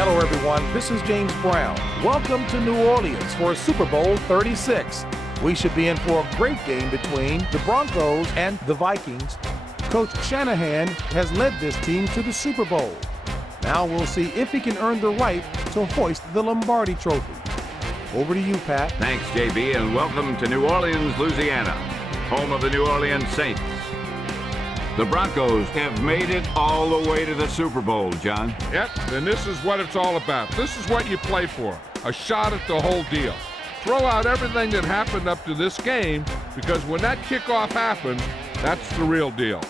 Hello, everyone. This is James Brown. Welcome to New Orleans for Super Bowl 36. We should be in for a great game between the Broncos and the Vikings. Coach Shanahan has led this team to the Super Bowl. Now we'll see if he can earn the right to hoist the Lombardi Trophy. Over to you, Pat. Thanks, JB, and welcome to New Orleans, Louisiana, home of the New Orleans Saints. The Broncos have made it all the way to the Super Bowl, John. Yep, and this is what it's all about. This is what you play for, a shot at the whole deal. Throw out everything that happened up to this game, because when that kickoff happens, that's the real deal.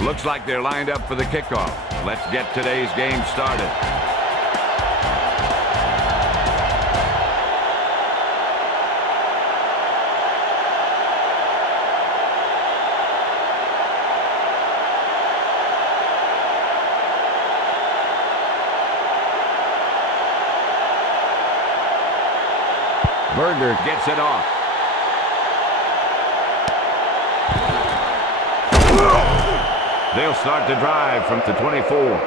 Looks like they're lined up for the kickoff. Let's get today's game started. Berger gets it off. They'll start the drive from the 24.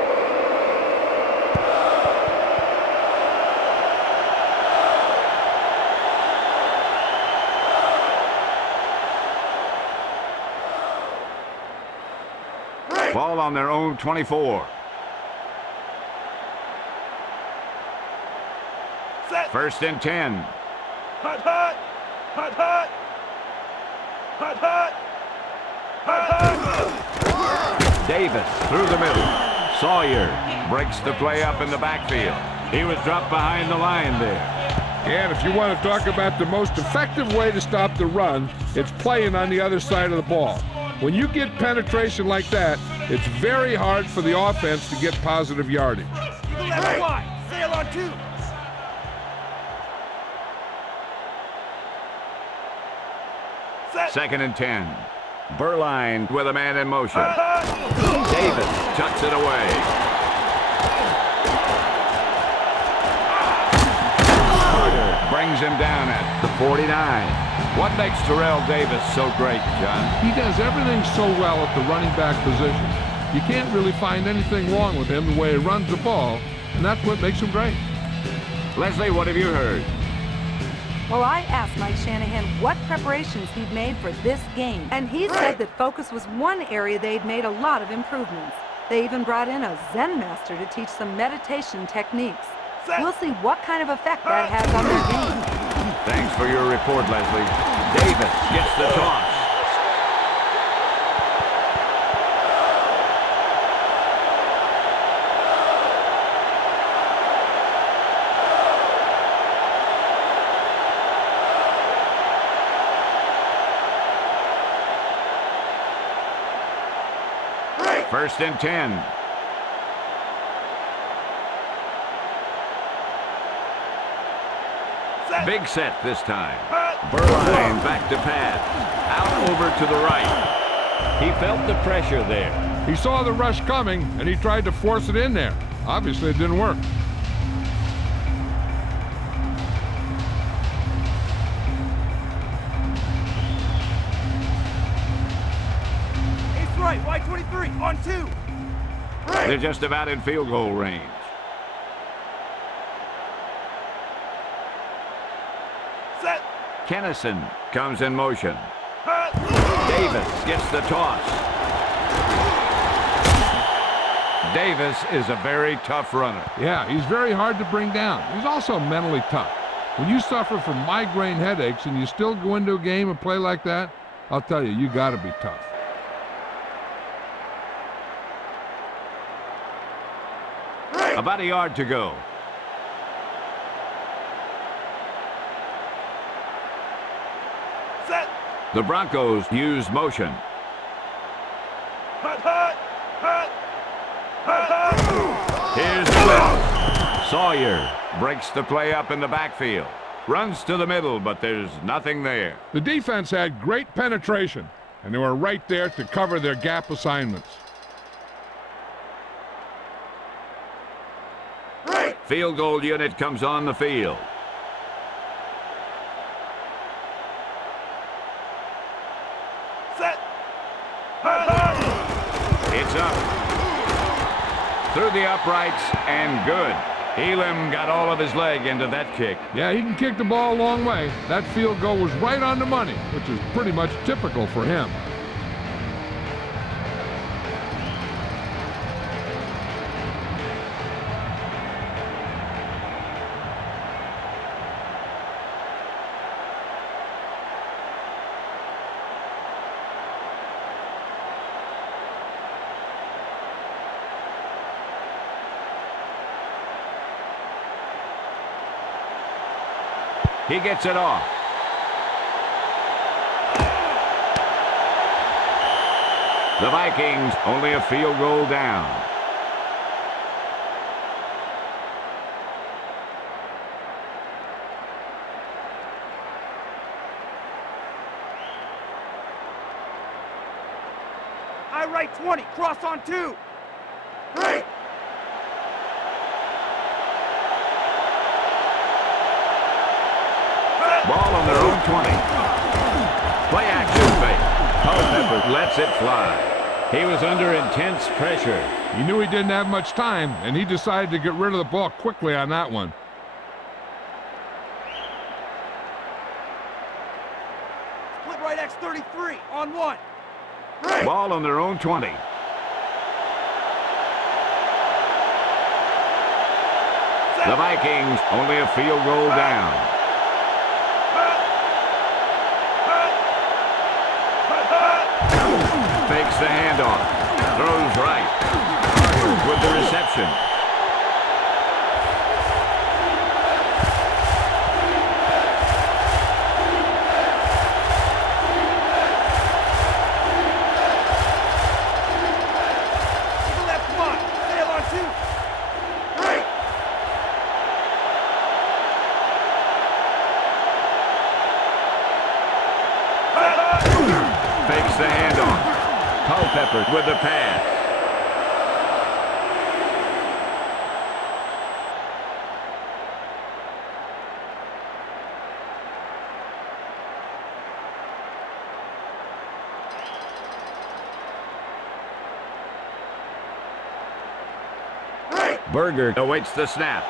Ball on their own 24. First and 10. Hut, hut! Hut, hut! Hut, hut! Hut, hut! Davis through the middle. Sawyer breaks the play up in the backfield. He was dropped behind the line there. And if you want to talk about the most effective way to stop the run, it's playing on the other side of the ball. When you get penetration like that, it's very hard for the offense to get positive yardage. Left wide. Sail on 2. Second and 10. Berline with a man in motion. Davis tucks it away. Carter brings him down at the 49. What makes Terrell Davis so great, John? He does everything so well at the running back position. You can't really find anything wrong with him the way he runs the ball, and that's what makes him great. Leslie, what have you heard? Well, I asked Mike Shanahan what preparations he'd made for this game, and he said that focus was one area they'd made a lot of improvements. They even brought in a Zen master to teach some meditation techniques. We'll see what kind of effect that has on their game. Thanks for your report, Leslie. Davis gets the toss. First and 10. Big set this time. Berline back to pass. Out over to the right. He felt the pressure there. He saw the rush coming, and he tried to force it in there. Obviously, it didn't work. Right, wide 23, on 2. They're just about in field goal range. Set. Kennison comes in motion. Davis gets the toss. Davis is a very tough runner. Yeah, he's very hard to bring down. He's also mentally tough. When you suffer from migraine headaches and you still go into a game and play like that, I'll tell you, you got to be tough. About a yard to go. Set. The Broncos use motion. Hut, hut. Hut. Hut, hut. Here's the blitz. Sawyer breaks the play up in the backfield. Runs to the middle, but there's nothing there. The defense had great penetration, and they were right there to cover their gap assignments. Field goal unit comes on the field. Set. It's up. Through the uprights and good. Elam got all of his leg into that kick. Yeah, he can kick the ball a long way. That field goal was right on the money, which is pretty much typical for him. He gets it off. The Vikings only a field goal down. I right 20. Cross on 2. Right. Ball on their own 20. Play action fake. Culpepper lets it fly. He was under intense pressure. He knew he didn't have much time, and he decided to get rid of the ball quickly on that one. Split right X33 on 1. Right. Ball on their own 20. The Vikings only a field goal down. Fakes the handoff. Throws right. Carter with the reception. Left 1. Sail on 2. Right. Fakes the handoff. Culpepper with the pass. Berger awaits the snap.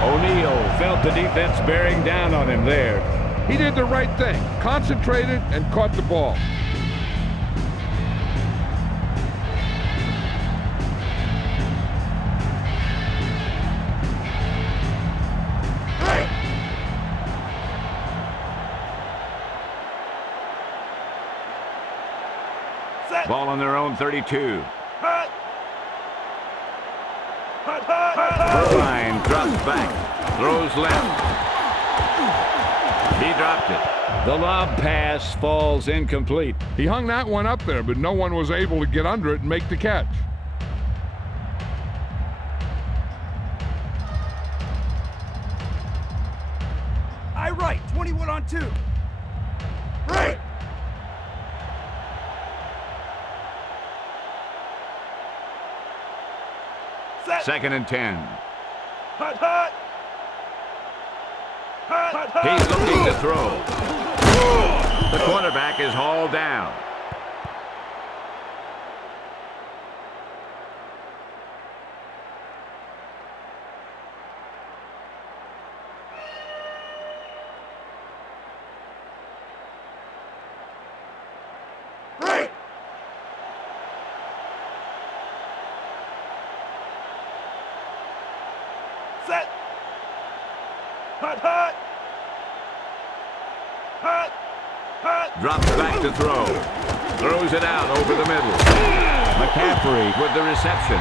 O'Neal felt the defense bearing down on him there. He did the right thing, concentrated and caught the ball. Ball on their own 32. Line drops back, throws left. He dropped it. The lob pass falls incomplete. He hung that one up there, but no one was able to get under it and make the catch. I right 21 on 2. Right. Second and 10. Hut, hut. Hut, hut, hut. He's looking to throw. The quarterback is hauled down. Right. Set. Hut, hut. Hut, hut. Drops back to throw. Throws it out over the middle. McCaffrey with the reception.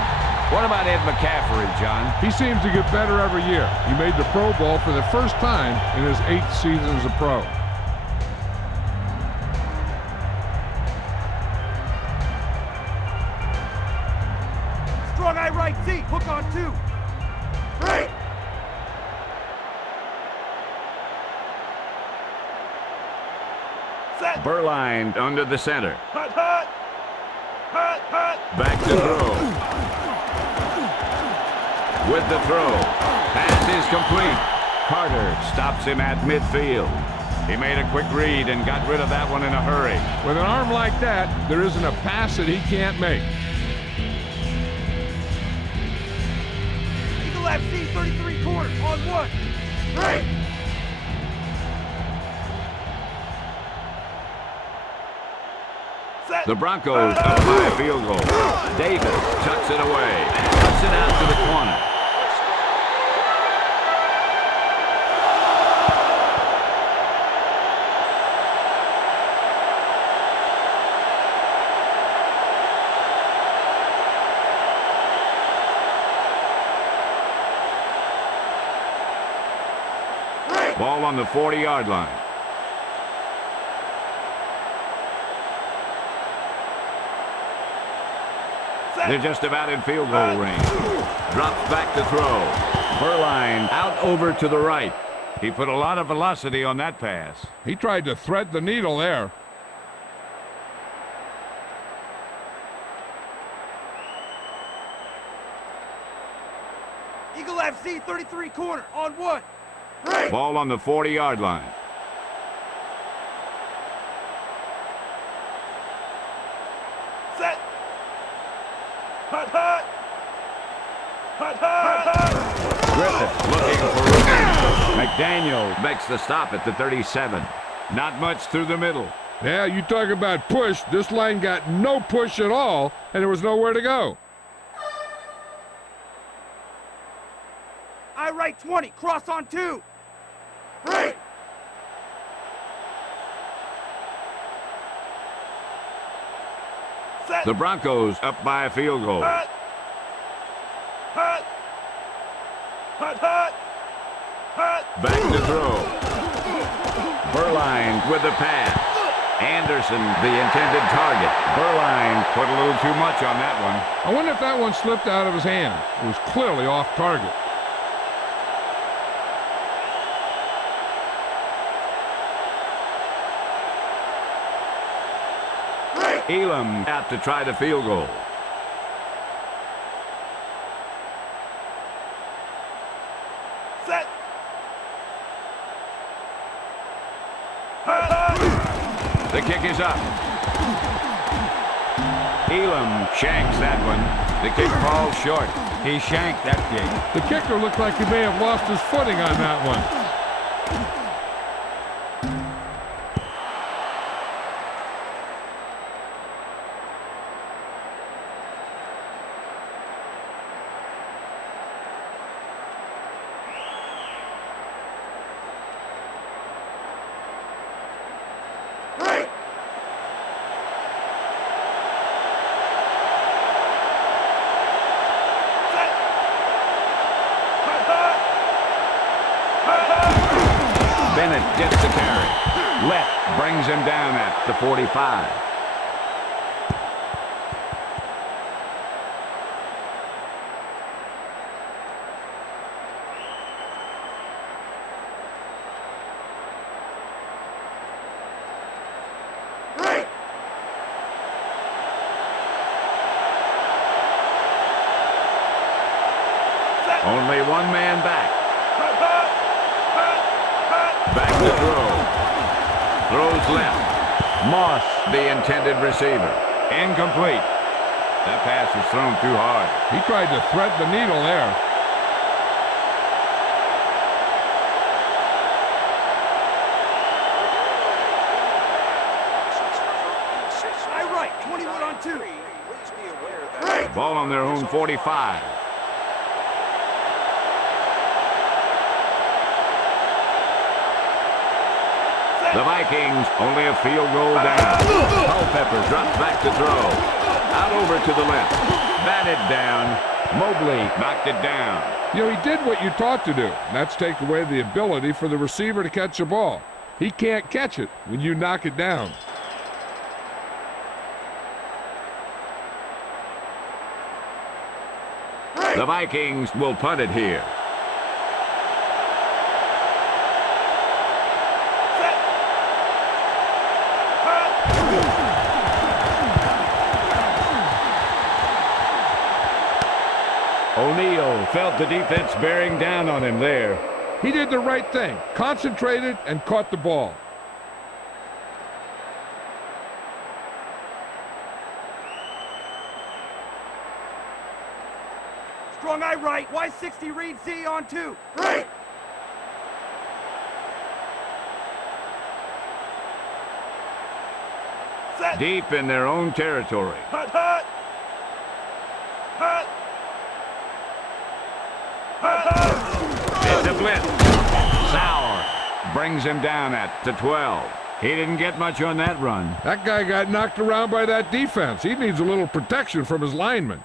What about Ed McCaffrey, John? He seems to get better every year. He made the Pro Bowl for the first time in his 8 seasons as a pro. Strong I right Z. Hook on 2. Set. Burline under the center. Hut, hut. Hut, hut. Back to throw. With the throw. Pass is complete. Carter stops him at midfield. He made a quick read and got rid of that one in a hurry. With an arm like that, there isn't a pass that he can't make. Eagle FC 33 corner on 1. Right. Set. The Broncos up by a field goal. Davis tucks it away and cuts it out to the corner. Ball on the 40-yard line. They're just about in field goal range. Drops back to throw. Burline out over to the right. He put a lot of velocity on that pass. He tried to thread the needle there. Eagle FC 33 corner on 1. Right. Ball on the 40-yard line. Set. Hut, hut. Hut, hut. Hut. Griffith looking for room. McDaniel makes the stop at the 37. Not much through the middle. Yeah, you talk about push. This line got no push at all, and there was nowhere to go. I right 20, cross on 2. Right. Set. The Broncos up by a field goal. Hut. Hut. Hut, hut. Hut. Back to throw. Burline with the pass. Anderson, the intended target. Burline put a little too much on that one. I wonder if that one slipped out of his hand. It was clearly off target. Elam out to try the field goal. Set. The kick is up. Elam shanks that one. The kick falls short. He shanked that kick. The kicker looked like he may have lost his footing on that one. Bennett gets the carry. Left brings him down at the 45. Only one man back. Back to throw. Throws left. Moss, the intended receiver. Incomplete. That pass was thrown too hard. He tried to thread the needle there. I right, 21 on 2. Ball on their own 45. The Vikings only a field goal down. Culpepper drops back to throw. Out over to the left. Batted down. Mobley knocked it down. You know, he did what you taught to do. And that's take away the ability for the receiver to catch the ball. He can't catch it when you knock it down. The Vikings will punt it here. O'Neal felt the defense bearing down on him there. He did the right thing, concentrated and caught the ball. Strong eye right. Y60 read Z on 2. Right. Set. Deep in their own territory. Hut, hut. Hut. Hut, hut. It's a blitz. Sauer brings him down at the 12. He didn't get much on that run. That guy got knocked around by that defense. He needs a little protection from his linemen.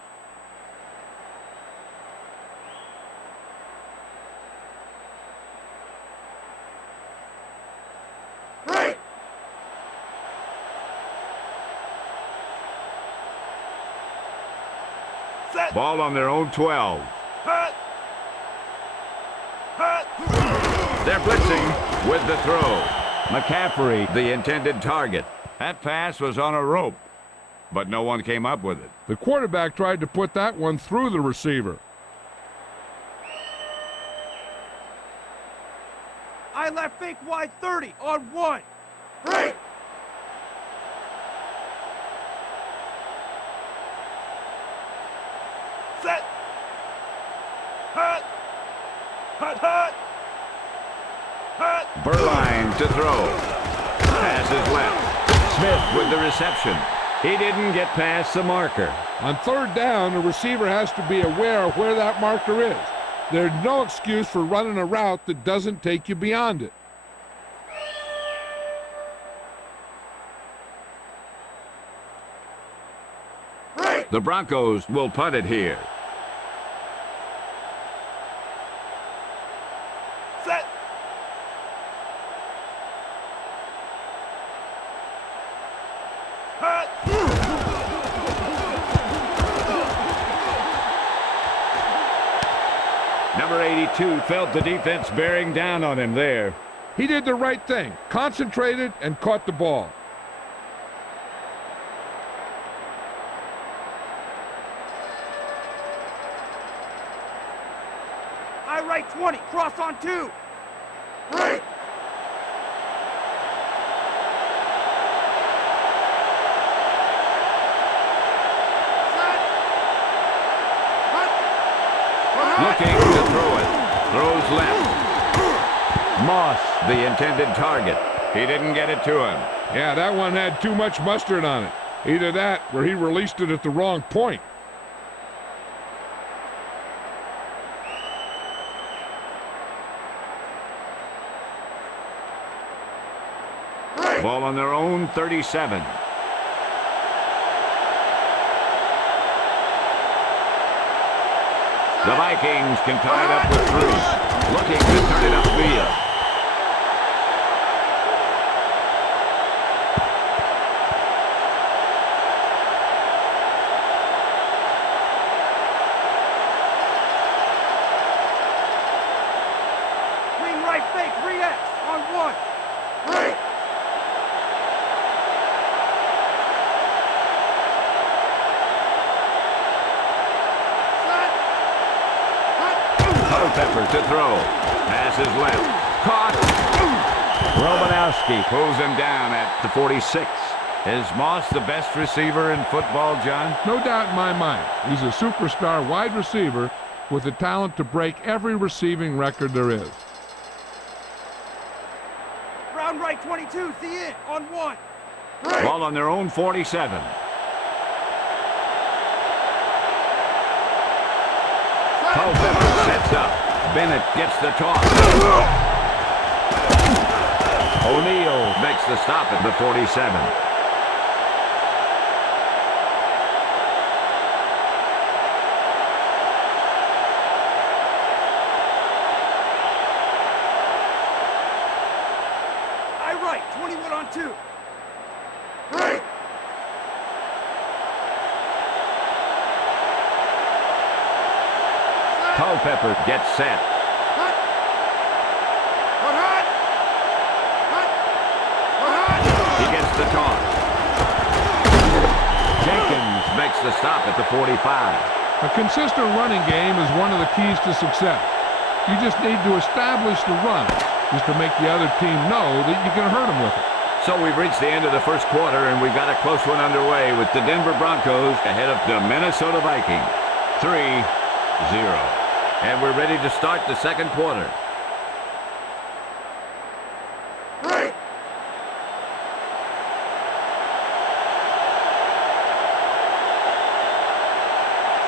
Right. Set. Ball on their own 12. Hut. Hut. They're blitzing with the throw. McCaffrey, the intended target. That pass was on a rope, but no one came up with it. The quarterback tried to put that one through the receiver. I left fake wide 30 on 1. Right. Set. Hut. Hut, hut. Hut. Burline to throw. Pass is left. Smith with the reception. He didn't get past the marker. On third down, the receiver has to be aware of where that marker is. There's no excuse for running a route that doesn't take you beyond it. Right. The Broncos will punt it here. Set. Hut. Number 82 felt the defense bearing down on him there. He did the right thing, concentrated and caught the ball. I right 20. Cross on 2. Right. Looking to throw it. Throws left. Moss, the intended target. He didn't get it to him. Yeah, that one had too much mustard on it. Either that or he released it at the wrong point. Ball on their own 37. The Vikings can tie it up with 3. Looking to turn it upfield. Wing right fake. 3X on 1. Right. Culpepper to throw. Pass is left. Caught. Romanowski pulls him down at the 46. Is Moss the best receiver in football, John? No doubt in my mind. He's a superstar wide receiver with the talent to break every receiving record there is. Round right 22. See it on 1. Right. Ball on their own 47. Culpepper sets up. Bennett gets the toss. O'Neal makes the stop at the 47. I right 21 on 2. Right. Culpepper gets set. Hut. Hut, hut. Hut. Hut, hut. He gets the toss. Jenkins makes the stop at the 45. A consistent running game is one of the keys to success. You just need to establish the run, just to make the other team know that you can hurt them with it. So we've reached the end of the first quarter, and we've got a close one underway with the Denver Broncos ahead of the Minnesota Vikings. 3-0. And we're ready to start the second quarter.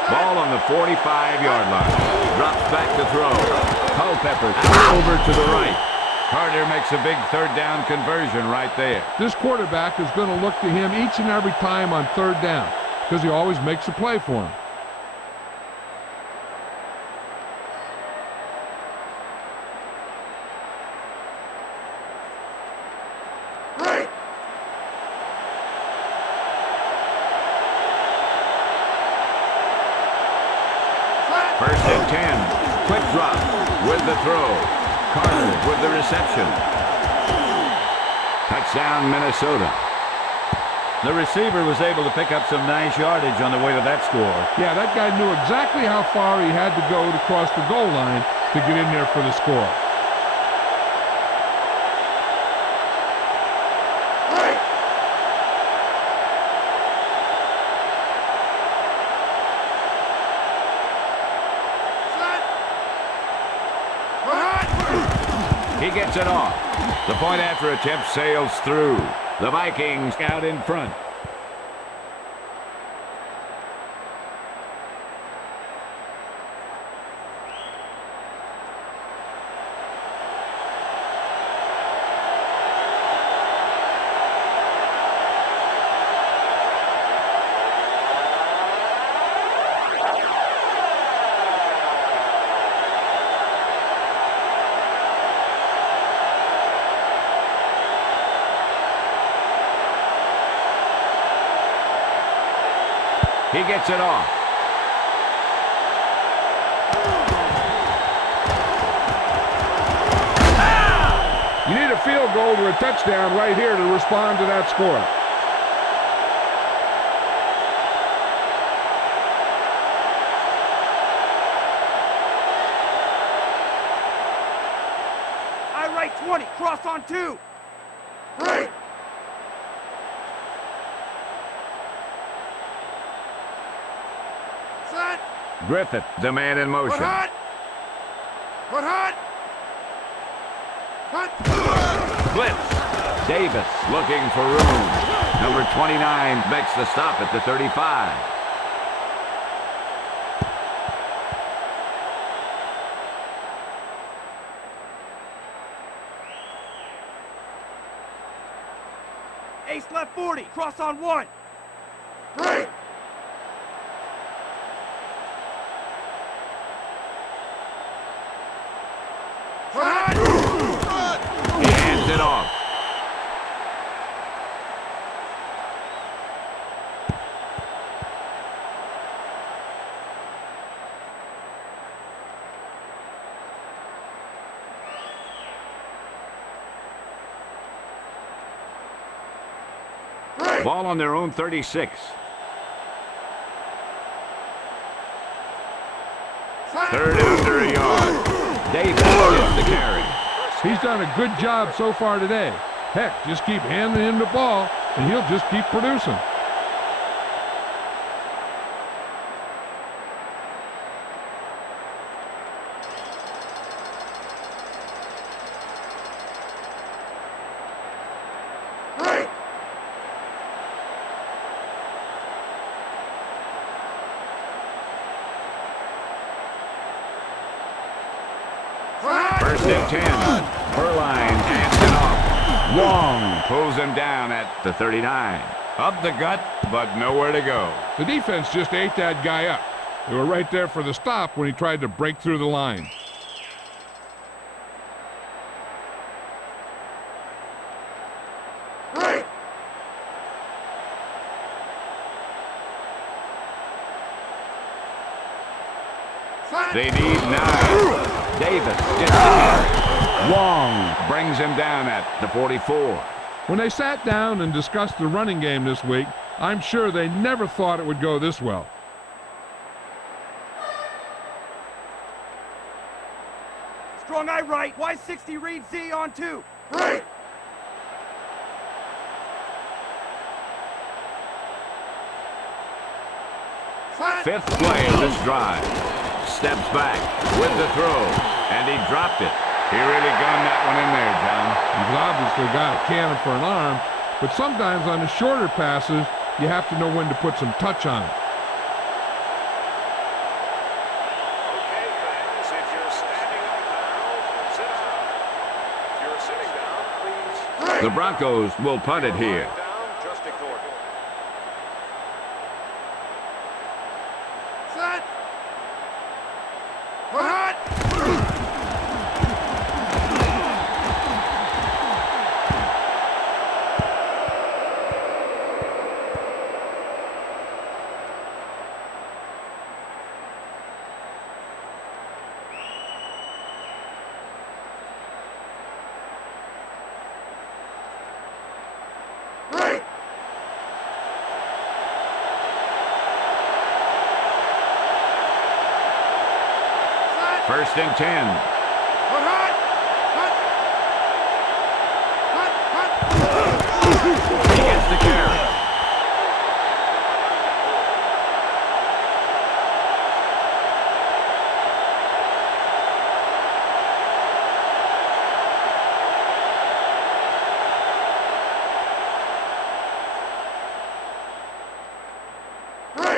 Ball on the 45-yard line. Drops back to throw. Culpepper out over to the right. Carter makes a big third down conversion right there. This quarterback is going to look to him each and every time on third down because he always makes a play for him. First and 10. Quick drop with the throw. Carter with the reception. Touchdown, Minnesota. The receiver was able to pick up some nice yardage on the way to that score. Yeah, that guy knew exactly how far he had to go to cross the goal line to get in there for the score. He gets it off. The point after attempt sails through. The Vikings out in front. He gets it off. You need a field goal or a touchdown right here to respond to that score. I right 20, cross on 2. Right. Set. Griffith, the man in motion. Put hot. Put hot. Hot. Blitz. Davis looking for room. Number 29 makes the stop at the 35. Ace left 40, cross on 1. Right. He hands it off. Ball on their own 36. Third under a yard. Davis gets the carry. He's done a good job so far today. Heck, just keep handing him the ball, and he'll just keep producing. First and 10. Berline hands it off. Long pulls him down at the 39. Up the gut, but nowhere to go. The defense just ate that guy up. They were right there for the stop when he tried to break through the line. They need 9. Davis gets the carry. Long brings him down at the 44. When they sat down and discussed the running game this week, I'm sure they never thought it would go this well. Strong eye right. Y60 read Z on 2. Right. Fifth play of this drive. Steps back with the throw, and he dropped it. He really gunned that one in there, John. He's obviously got a cannon for an arm, but sometimes on the shorter passes, you have to know when to put some touch on it. Okay, fans, if you're standing up now, sit down. If you're sitting down, please. The Broncos will punt it here. Down, just ignore it. Set. We're hot. Right. First and 10. We're hot. He gets the carry.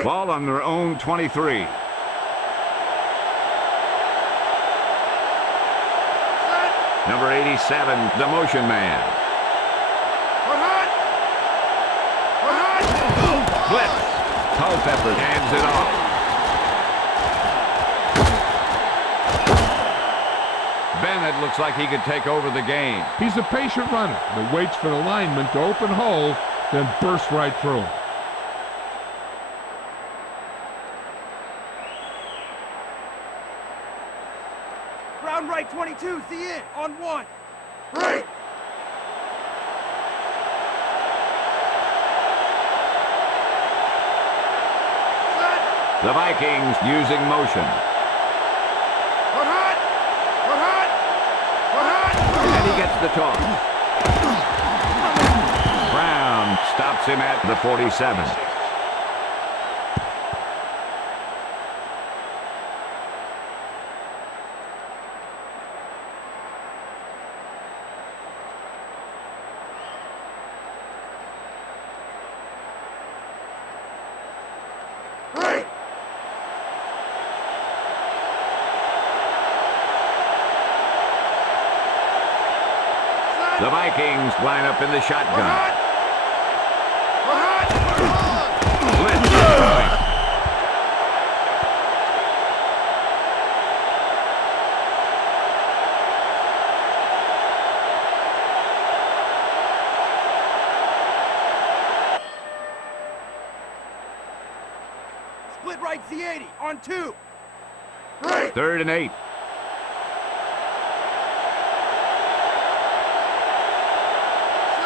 Ball on their own 23. Number 87, the motion man. We're hot. We're hot. Blitz. Culpepper hands it off. Bennett looks like he could take over the game. He's a patient runner that waits for the lineman to open holes, then bursts right through them. Round right 22, Z in on 1. Right. The Vikings using motion. We're hot. We're hot. We're hot. And he gets the toss. Brown stops him at the 47. Right. The Vikings line up in the shotgun. We're hot. Blitz point. Split right Z80 on 2. Right. 3rd and 8.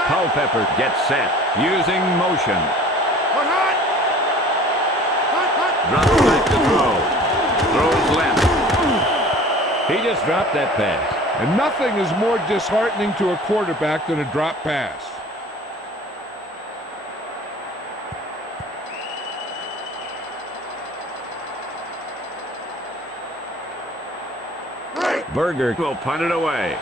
Culpepper gets set, using motion. We're hot. Drops back to throw. Throws left. He just dropped that pass. And nothing is more disheartening to a quarterback than a drop pass. Berger will punt it away.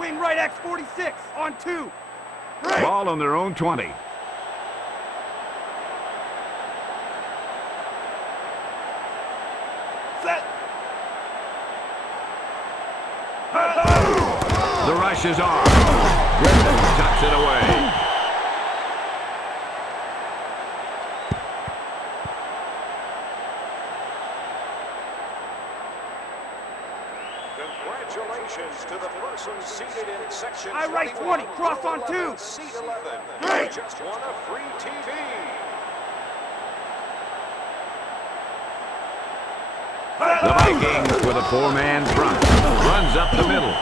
Wing right X46 on 2. Ball on their own 20. Set. The rush is on. Griffin tucks it away. Congratulations to the person seated in section I right 20, cross on 2. Seat 11. You just won a free TV. The Vikings with a four-man front. Runs up the middle.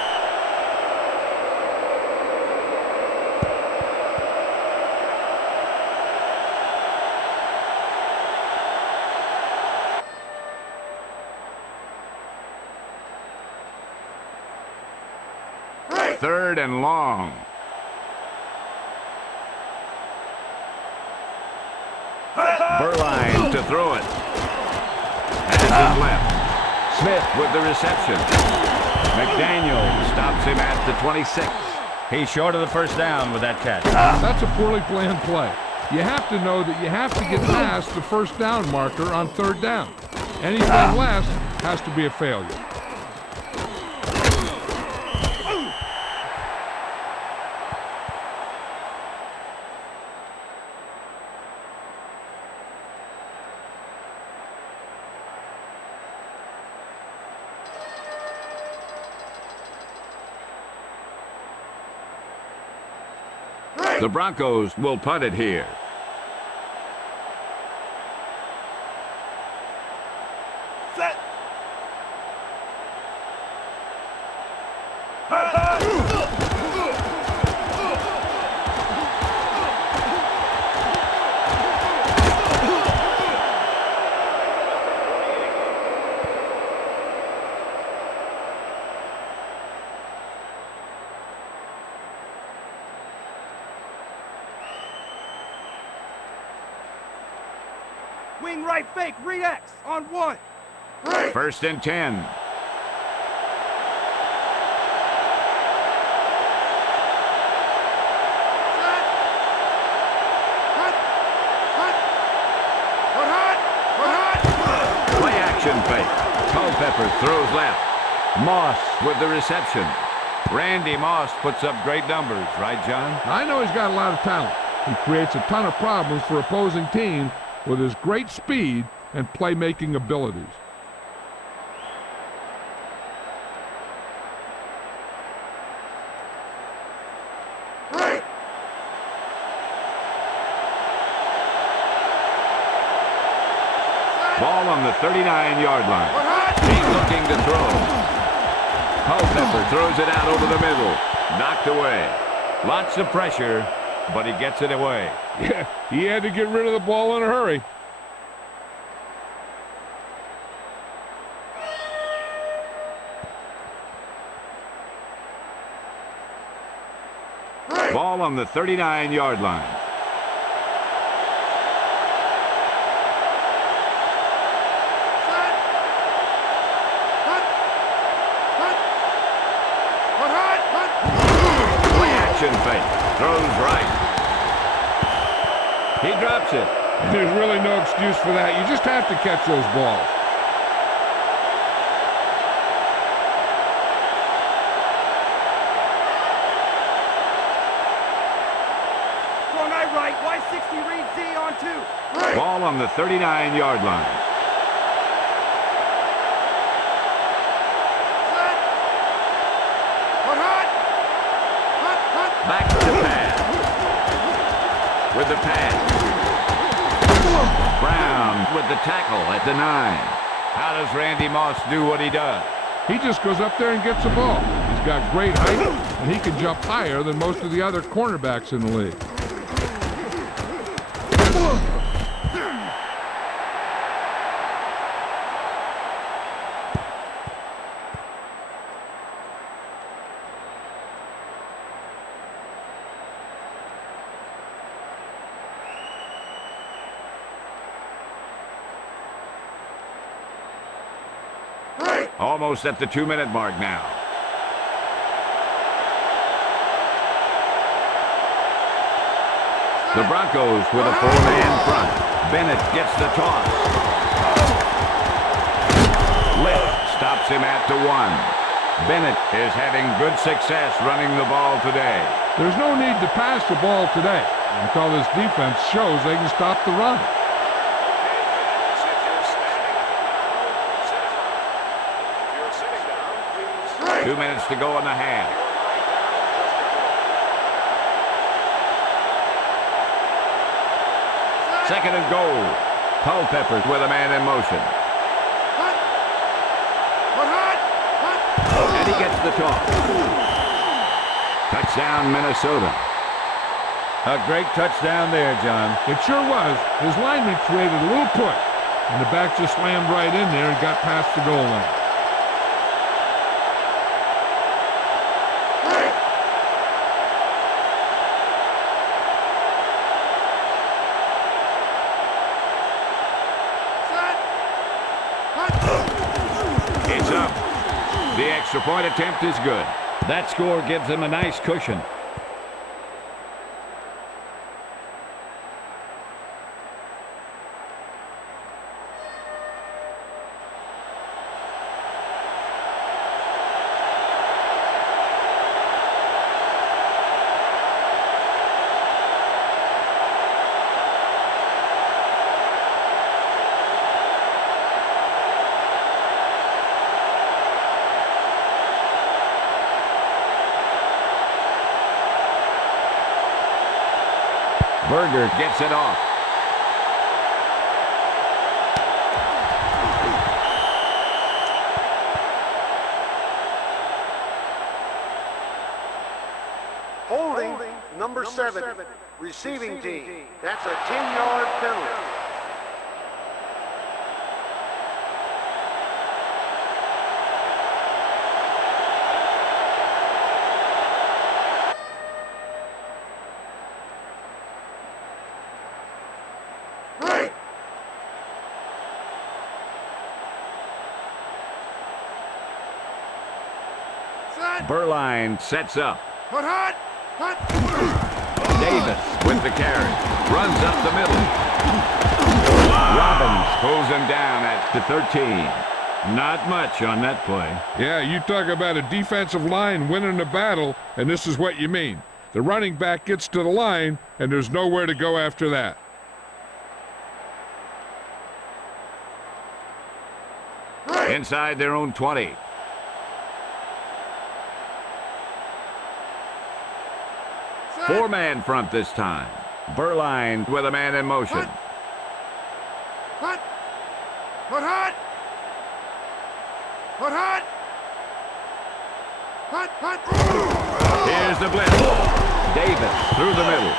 Third and long. Burline to throw it. Hands it left. Smith with the reception. McDaniel stops him at the 26. He's short of the first down with that catch. That's a poorly planned play. You have to know that you have to get past the first down marker on third down. Anything less has to be a failure. The Broncos will punt it here. Set. Wing right fake, read X on 1. First and 10. Play action fake. Culpepper throws left. Moss with the reception. Randy Moss puts up great numbers, right, John? I know he's got a lot of talent. He creates a ton of problems for opposing teams with his great speed and playmaking abilities. Ball on the 39-yard line. He's looking to throw. Culpepper throws it out over the middle. Knocked away. Lots of pressure, but he gets it away. Yeah, he had to get rid of the ball in a hurry. Ball on the 39-yard line. Play action fake. Throws right. He drops it. There's really no excuse for that. You just have to catch those balls. Strong eye right, Y60 read Z on 2. Ball on the 39-yard line. Back to pass. With the pass. Brown with the tackle at the 9. How does Randy Moss do what he does? He just goes up there and gets the ball. He's got great height, and he can jump higher than most of the other cornerbacks in the league. Almost at the 2-minute mark now. The Broncos with a 4-man front. Bennett gets the toss. Lift stops him at the 1. Bennett is having good success running the ball today. There's no need to pass the ball today until this defense shows they can stop the run. If you're sitting down, please 2 minutes to go in the half. Second and goal. Culpepper with a man in motion. And he gets the toss. Touchdown, Minnesota. A great touchdown there, John. It sure was. His lineman created a little push, and the back just slammed right in there and got past the goal line. It's up. The extra point attempt is good. That score gives them a nice cushion. Berger gets it off. Holding number 7, receiving team. That's a 10-yard penalty. Berline sets up. Davis with the carry. Runs up the middle. Robbins pulls him down at the 13. Not much on that play. Yeah, you talk about a defensive line winning the battle, and this is what you mean. The running back gets to the line, and there's nowhere to go after that. Inside their own 20. Four-man front this time. Berline with a man in motion. Here's the blitz. Davis through the middle.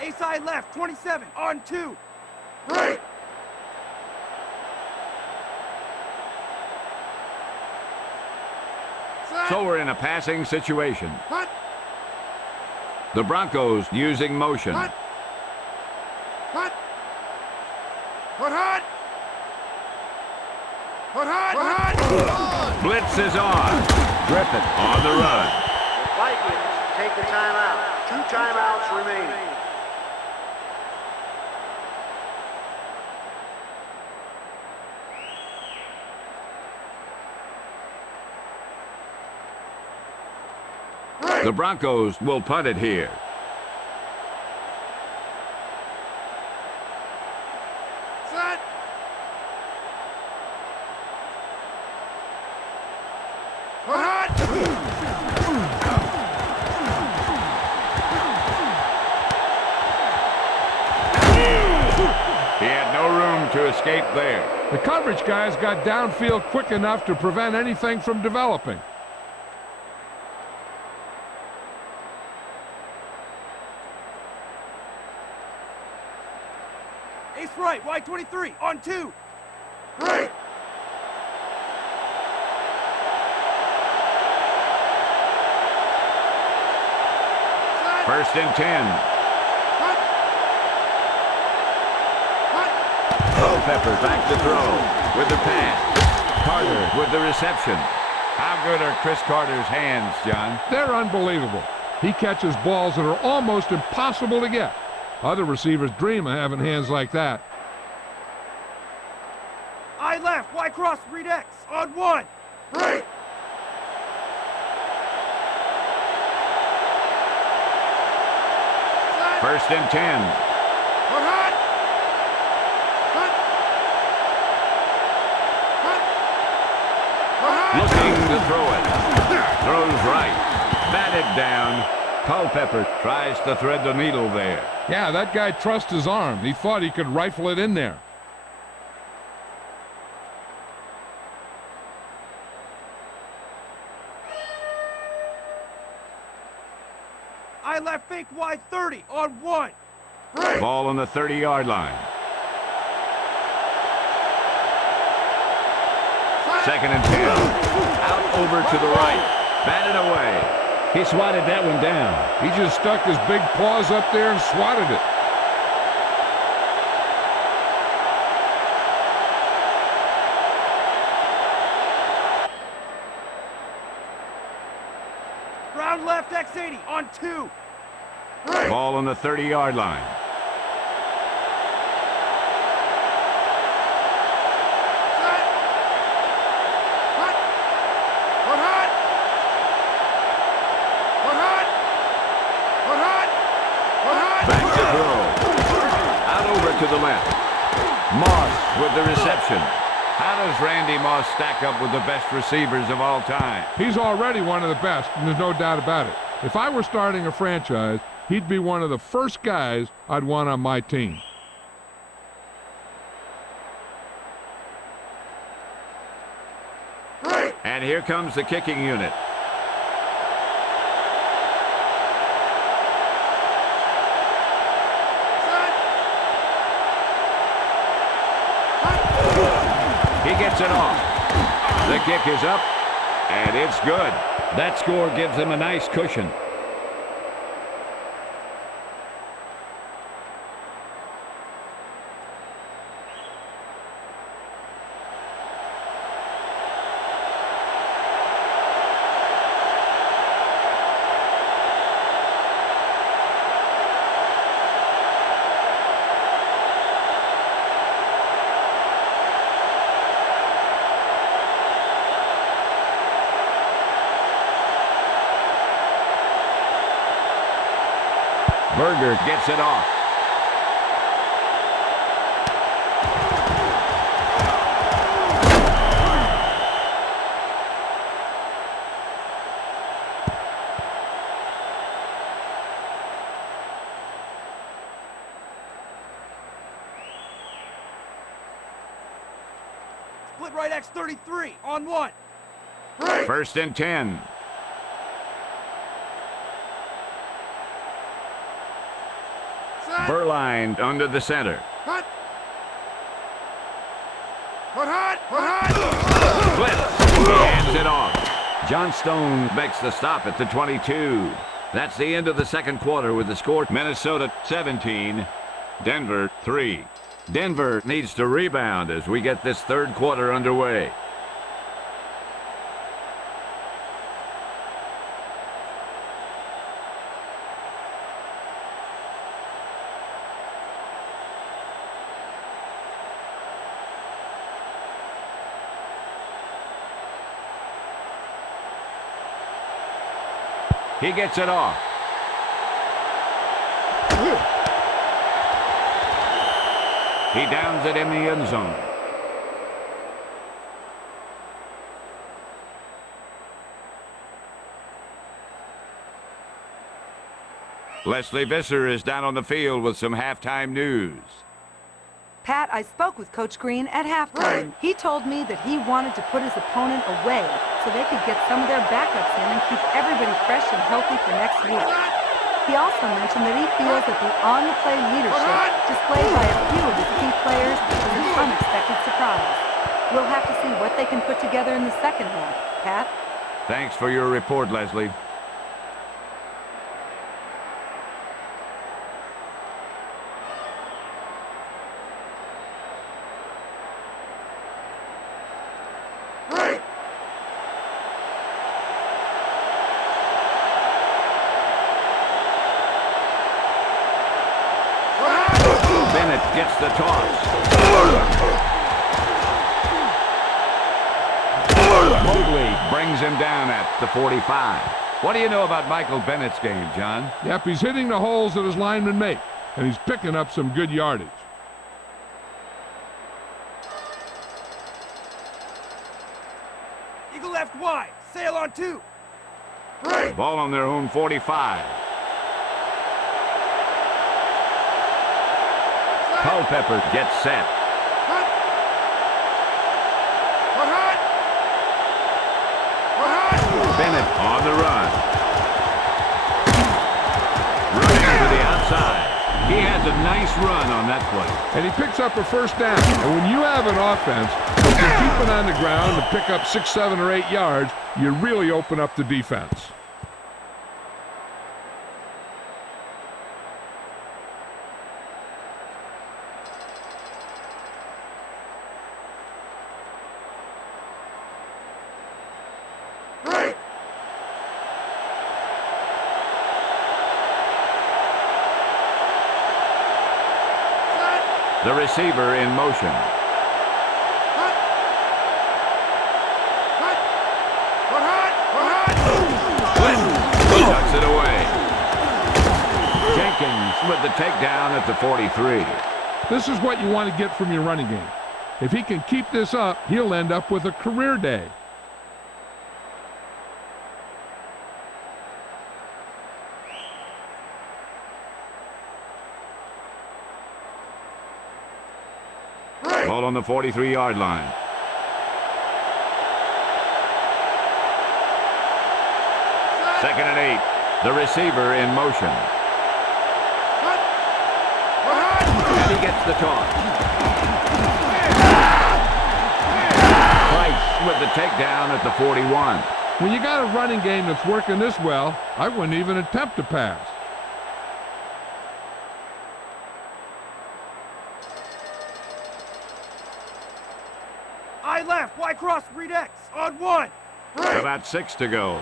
A side left, 27, on 2. So we're in a passing situation. The Broncos using motion. Blitz is on. Griffith on the run. The Vikings take the timeout. 2 timeouts remaining. The Broncos will punt it here. He had no room to escape there. The coverage guys got downfield quick enough to prevent anything from developing. Ace right, wide 23, on 2. First and 10. Culpepper back to throw with the pass. Carter with the reception. How good are Chris Carter's hands, John? They're unbelievable. He catches balls that are almost impossible to get. Other receivers dream of having hands like that. I left, wide cross, read X, on 1. First and 10. Looking to throw it. Throws right. Batted down. Culpepper tries to thread the needle there. Yeah, that guy trusts his arm. He thought he could rifle it in there. I left fake wide 30 on 1. Ball on the 30-yard line. Second and 10. Out over to the right. Batted away. He swatted that one down. He just stuck his big paws up there and swatted it. Round left X80 on 2. Ball on the 30-yard line. Back to throw. Out over to the left. Moss with the reception. How does Randy Moss stack up with the best receivers of all time? He's already one of the best, and there's no doubt about it. If I were starting a franchise, he'd be one of the first guys I'd want on my team. And here comes the kicking unit. He gets it off. The kick is up, and it's good. That score gives them a nice cushion. Berger gets it off. Split right X33 on 1. First and 10. Berline under the center. Blitz. He hands it off. John Stone makes the stop at the 22. That's the end of the second quarter with the score Minnesota 17, Denver 3. Denver needs to rebound as we get this third quarter underway. He gets it off. He downs it in the end zone. Leslie Visser is down on the field with some halftime news. Pat, I spoke with Coach Green at halftime. He told me that he wanted to put his opponent away so they could get some of their backups in and keep everybody fresh and healthy for next week. He also mentioned that he feels that the on-the-play leadership displayed by a few of his key players was an unexpected surprise. We'll have to see what they can put together in the second half. Pat? Thanks for your report, Leslie. Gets the toss. Mobley brings him down at the 45. What do you know about Michael Bennett's game, John? Yep, he's hitting the holes that his linemen make, and he's picking up some good yardage. Eagle left wide. Sail on 2. Ball on their own 45. Culpepper Gets set. Bennett on the run. Running to the outside. He has a nice run on that play. And he picks up a first down. And when you have an offense that can keep it on the ground and pick up 6, 7, or 8 yards, you really open up the defense. The receiver in motion. Tucks it away. Jenkins with the takedown at the 43. This is what you want to get from your running game. If he can keep this up, he'll end up with a career day. Ball on the 43-yard line. Second and 8. The receiver in motion. And he gets the toss. Price with the takedown at the 41. When you got a running game that's working this well, I wouldn't even attempt to pass. I left. Y cross. Read X. On 1. About 6 to go.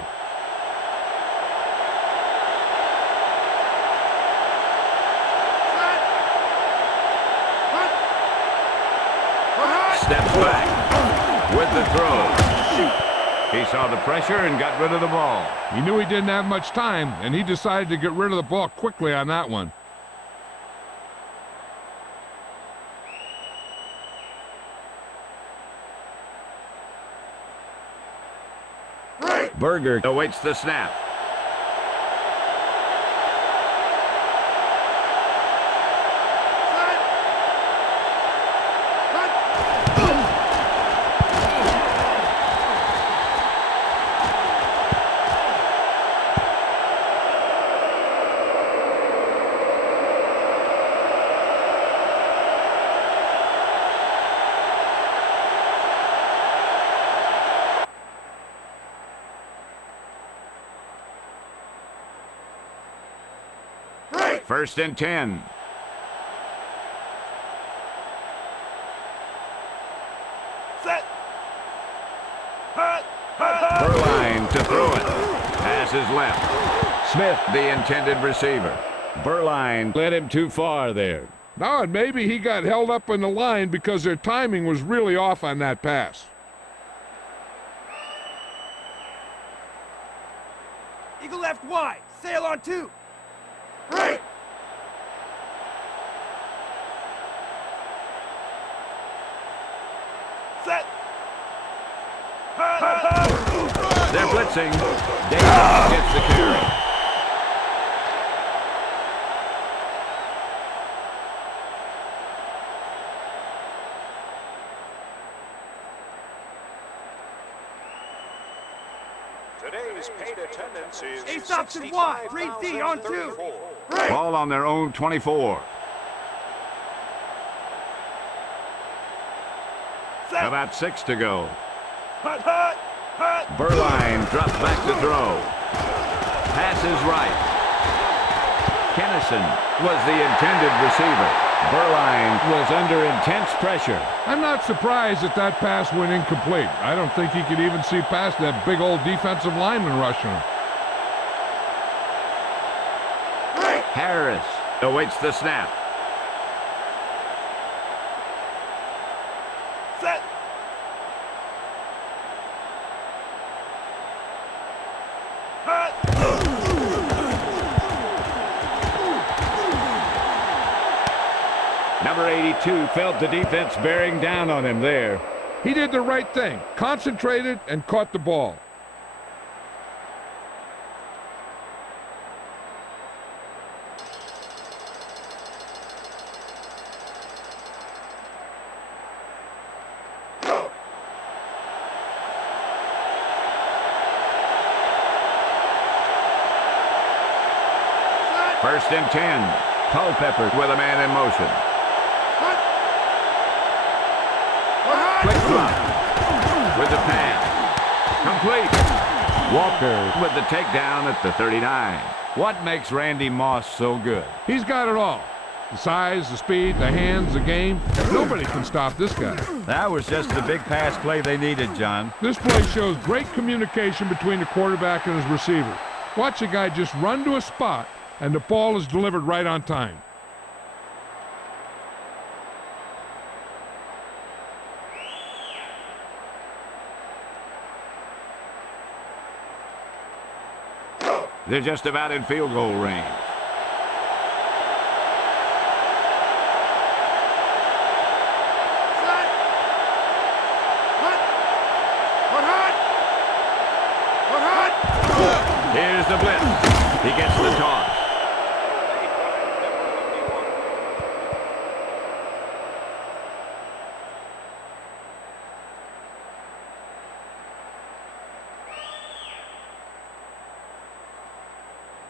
Steps back with the throw. He saw the pressure and got rid of the ball. He knew he didn't have much time, and he decided to get rid of the ball quickly on that one. Berger awaits the snap. First and 10. Set. Burline to throw it. Pass is left. Smith, the intended receiver. Burline led him too far there. No, and maybe he got held up in the line because their timing was really off on that pass. Eagle left wide. Sail on 2. Set. They're blitzing. Davis gets the carry. Today's paid attendance is A stops and wide. Read D on 2. Ball on their own 24. Set. About 6 to go. Hut, hut, hut. Burline drops back to throw. Pass is right. Kennison was the intended receiver. Burline was under intense pressure. I'm not surprised that that pass went incomplete. I don't think he could even see past that big old defensive lineman rushing him. Harris awaits the snap. Set. Hut. Number 82 felt the defense bearing down on him there. He did the right thing, concentrated and caught the ball. First and 10. Culpepper with a man in motion. Quick drop with the pass. Complete. Walker With the takedown at the 39. What makes Randy Moss so good? He's got it all. The size, the speed, the hands, the game. Nobody can stop this guy. That was just the big pass play they needed, John. This play shows great communication between the quarterback and his receiver. Watch a guy just run to a spot, and the ball is delivered right on time. They're just about in field goal range. Here's the blitz. He gets the toss.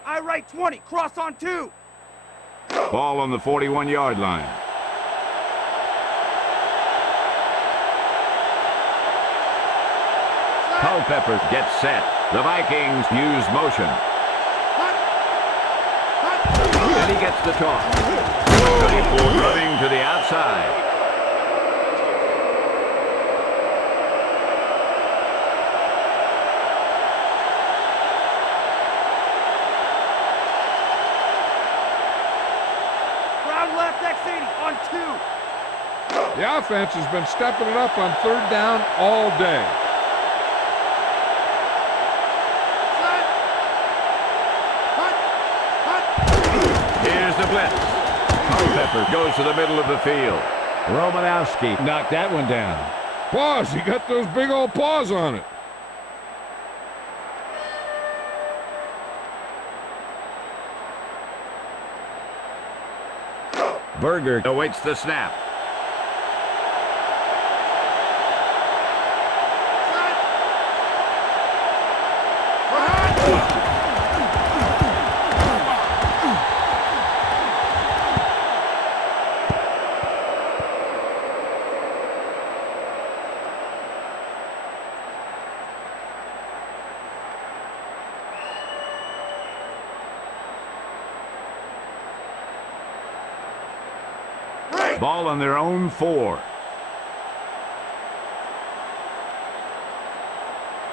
I right 20, cross on 2. Ball on the 41-yard line. Culpepper gets set. The Vikings use motion. And he gets the toss. 34 running to the outside. Brown left X80 on 2. The offense has been stepping it up on third down all day. Here's the blitz. Culpepper goes to the middle of the field. Romanowski knocked that one down. Paws, he got those big old paws on it. Berger awaits the snap. Ball on their own 4.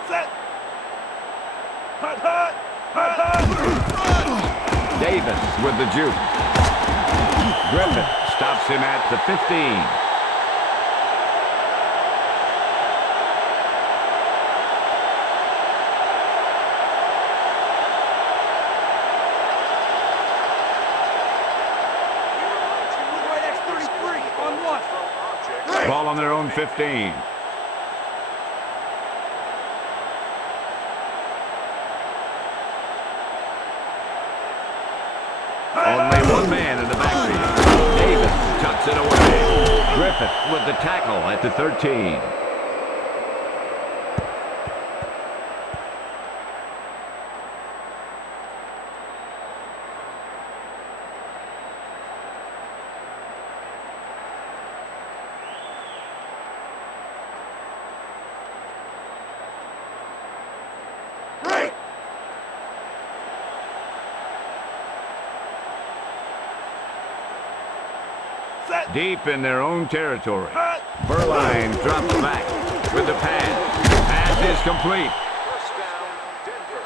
Set. Hut, hut, hut, hut. Davis with the juke. Griffith stops him at the 15. Ball on their own 15. Only one man in the backfield. Davis tucks it away. Griffith with the tackle at the 13. Deep in their own territory. Berline drops back with the pass. Pass is complete. First down, Denver.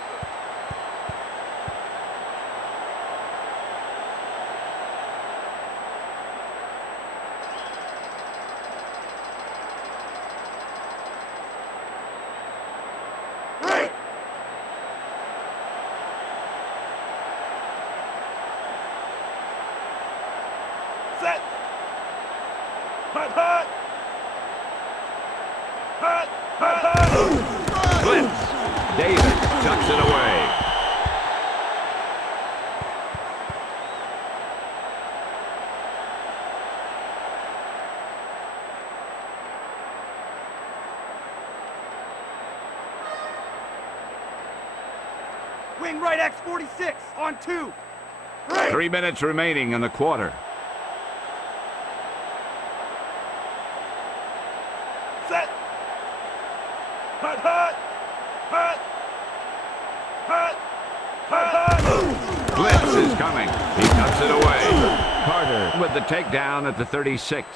Set. Blitz. Davis tucks it away. Wing right X46 on 2. 3 minutes remaining in the quarter. Set. Hut, hut. Hut. Hut. Hut, hut. Blitz is coming. He tucks it away. Carter with the takedown at the 36.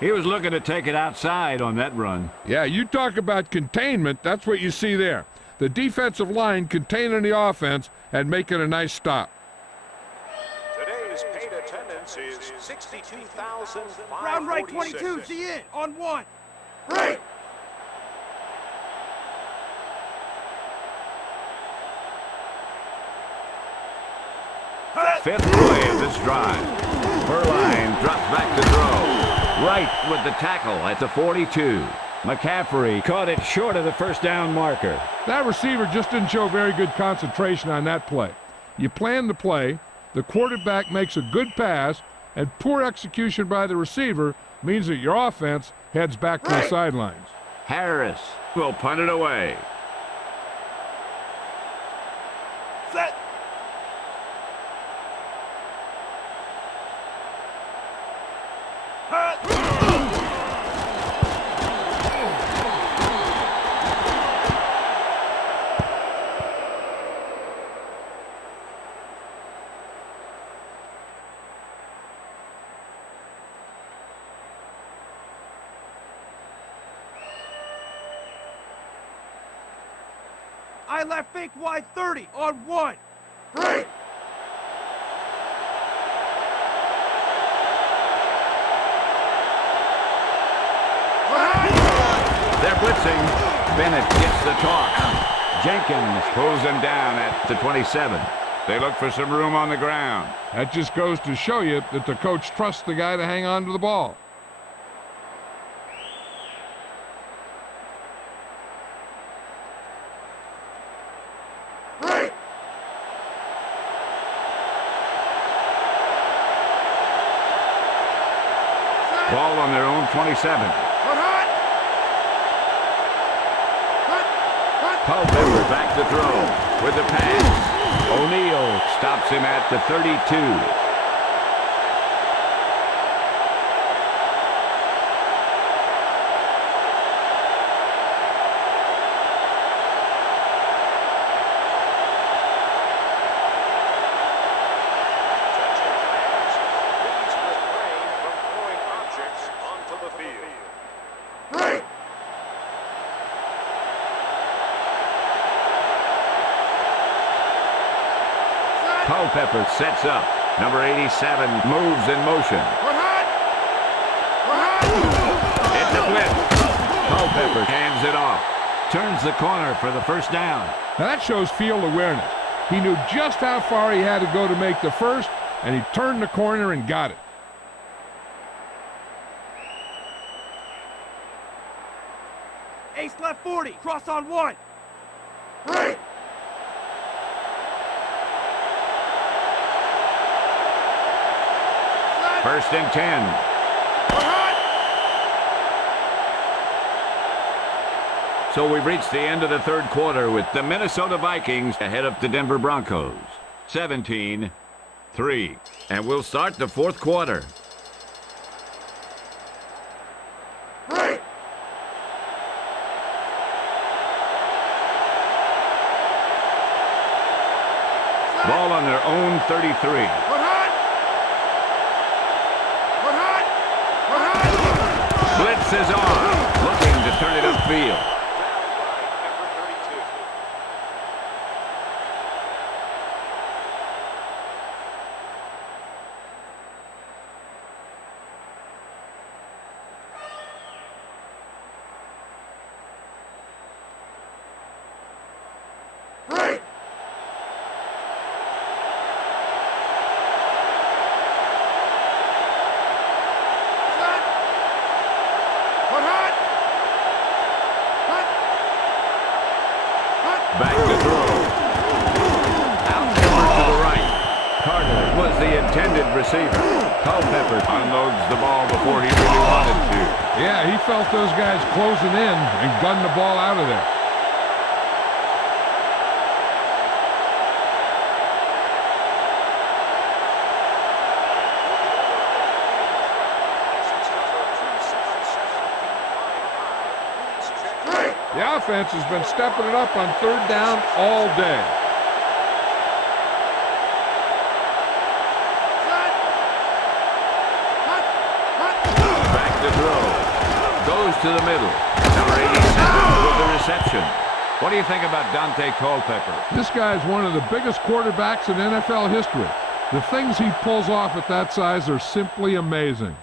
He was looking to take it outside on that run. Yeah, you talk about containment, that's what you see there. The defensive line containing the offense and making a nice stop. Today's paid attendance is 62,546. Round right 22, see in on 1. Break. Fifth play of this drive. Berline drops back to throw. Right with the tackle at the 42. McCaffrey caught it short of the first down marker. That receiver just didn't show very good concentration on that play. You plan the play, the quarterback makes a good pass, and poor execution by the receiver means that your offense heads back to the sidelines. Harris will punt it away. Set. Hut. I left fake wide 30 on 1. Break. They're blitzing. Bennett gets the toss. Jenkins pulls him down at the 27. They look for some room on the ground. That just goes to show you that the coach trusts the guy to hang on to the ball. Break. Ball on their own 27. Culpepper back to throw with the pass. O'Neal stops him at the 32. Culpepper sets up. Number 87 moves in motion. It's a blitz. Culpepper hands it off. Turns the corner for the first down. Now that shows field awareness. He knew just how far he had to go to make the first, and he turned the corner and got it. Ace left 40, cross on 1. Break. First and 10. So we've reached the end of the third quarter with the Minnesota Vikings ahead of the Denver Broncos. 17-3. And we'll start the fourth quarter. Break. Ball on their own 33. Blitz is on, looking to turn it upfield. Break. the intended receiver. Culpepper unloads the ball before he really wanted to. Yeah, he felt those guys closing in and gunned the ball out of there. The offense has been stepping it up on third down all day. Back to throw. Goes to the middle. Number 87 with the reception. What do you think about Dante Culpepper? This guy's one of the biggest quarterbacks in NFL history. The things he pulls off at that size are simply amazing.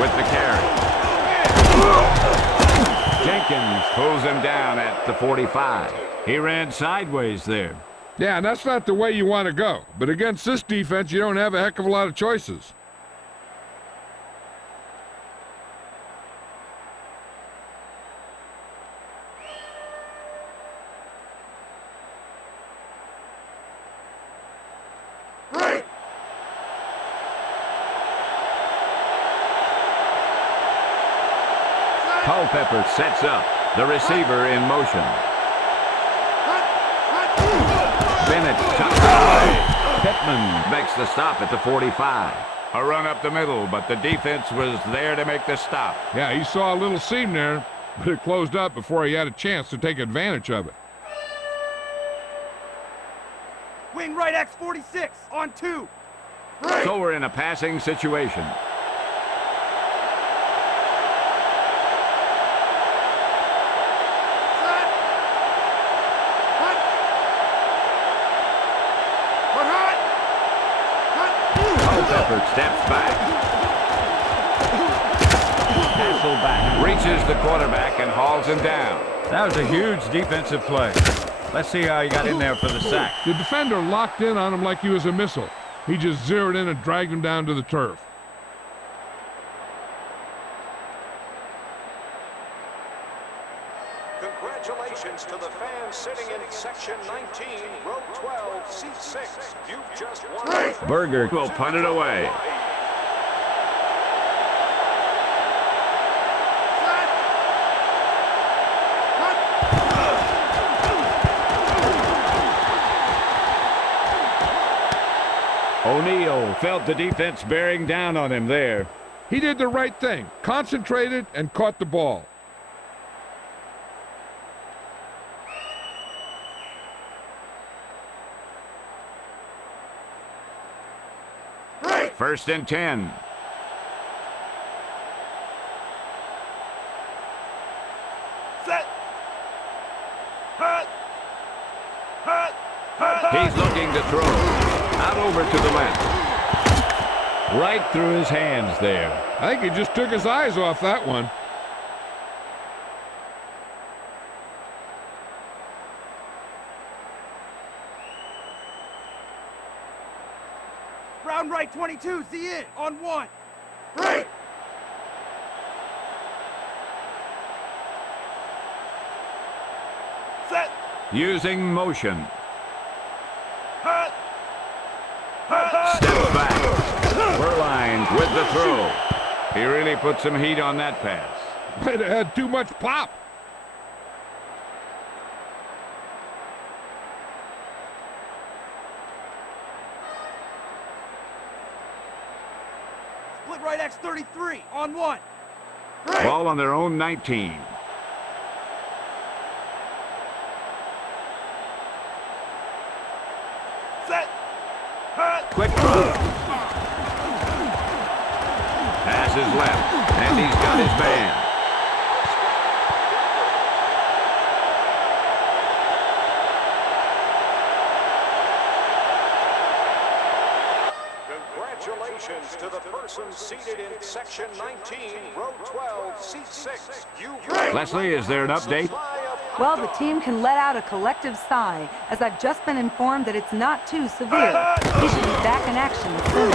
With the carry. Jenkins pulls him down at the 45. He ran sideways there. Yeah, and that's not the way you want to go. But against this defense, you don't have a heck of a lot of choices. Culpepper sets up. The receiver in motion. Bennett tucks it away. Pittman makes the stop at the 45. A run up the middle, but the defense was there to make the stop. Yeah, he saw a little seam there, but it closed up before he had a chance to take advantage of it. Wing right X46 on 2. So we're in a passing situation. Culpepper steps back. Hasselback reaches the quarterback and hauls him down. That was a huge defensive play. Let's see how he got in there for the sack. The defender locked in on him like he was a missile. He just zeroed in and dragged him down to the turf. Congratulations to the fans sitting in section 19, row 12, seat 6. You've just won. Berger will punt it away. O'Neal felt the defense bearing down on him there. He did the right thing, concentrated and caught the ball. First and 10. Set. He's looking to throw. Out over to the left. Right through his hands there. I think he just took his eyes off that one. Round right 22, Z in on 1. Set. Using motion. Steps back. Furline with the throw. He really put some heat on that pass. Might have had too much pop. Split right X33 on 1. Ball on their own 19. Set. Quick throw. Pass is left, and he's got his man. Congratulations to the person seated in section 19, row 12, seat 6. You've Leslie, is there an update? supply of Well, the team can let out a collective sigh, as I've just been informed that it's not too severe. He should be back in action soon.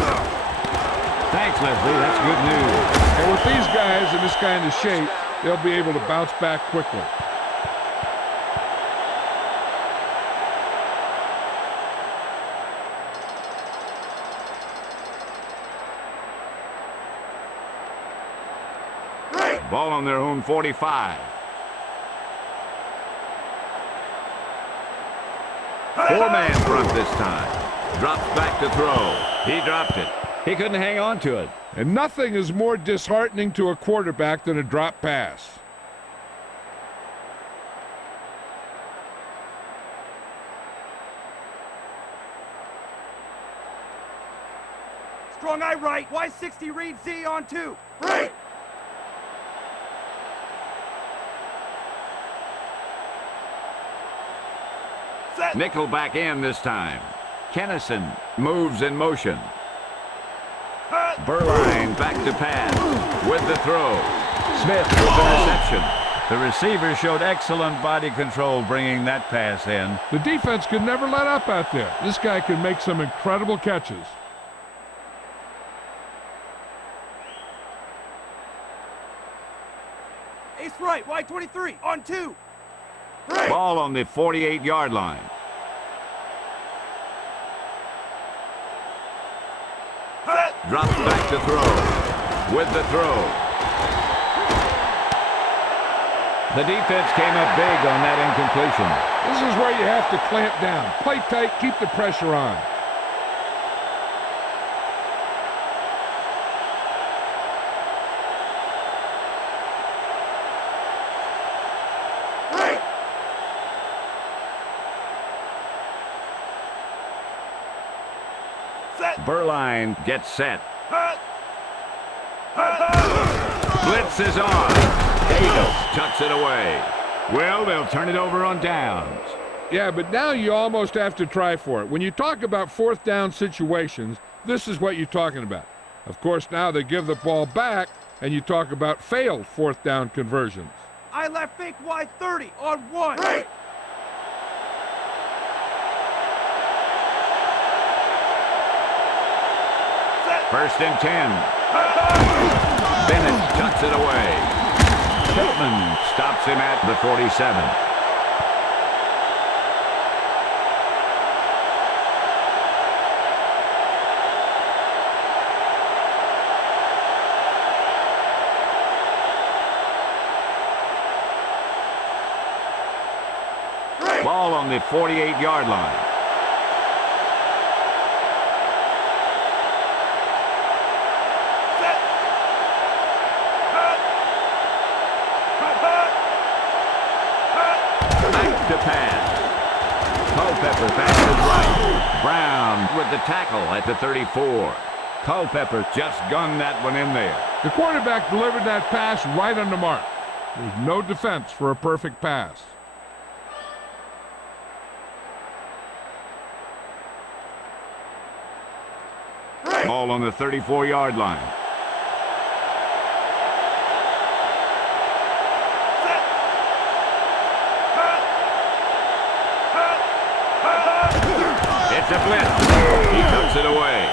Thanks, Leslie. That's good news. And with these guys in this kind of shape, they'll be able to bounce back quickly. Ball on their own 45. Four-man front this time. Drops back to throw. He dropped it. He couldn't hang on to it. And nothing is more disheartening to a quarterback than a drop pass. Strong eye right. Y60 read Z on 2. Right. Set. Nickel back in this time. Kennison moves in motion. Burline back to pass with the throw. Smith with the reception. The receiver showed excellent body control bringing that pass in. The defense could never let up out there. This guy can make some incredible catches. Ace right. Y23 on 2. Right. Ball on the 48-yard line. Drops back to throw. With the throw. The defense came up big on that incompletion. This is where you have to clamp down. Play tight, keep the pressure on. Burline gets set. Blitz is on. Davis tucks it away. Well, they'll turn it over on downs. Yeah, but now you almost have to try for it. When you talk about fourth down situations, this is what you're talking about. Of course, now they give the ball back, and you talk about failed fourth down conversions. I left fake Y30 on 1. Right. First and 10. Bennett tucks it away. Pittman stops him at the 47. Ball on the 48-yard line. To pass. Culpepper passes right. Brown with the tackle at the 34. Culpepper just gunned that one in there. The quarterback delivered that pass right on the mark. There's no defense for a perfect pass. Ball on the 34-yard line. It's a blitz. He tucks it away.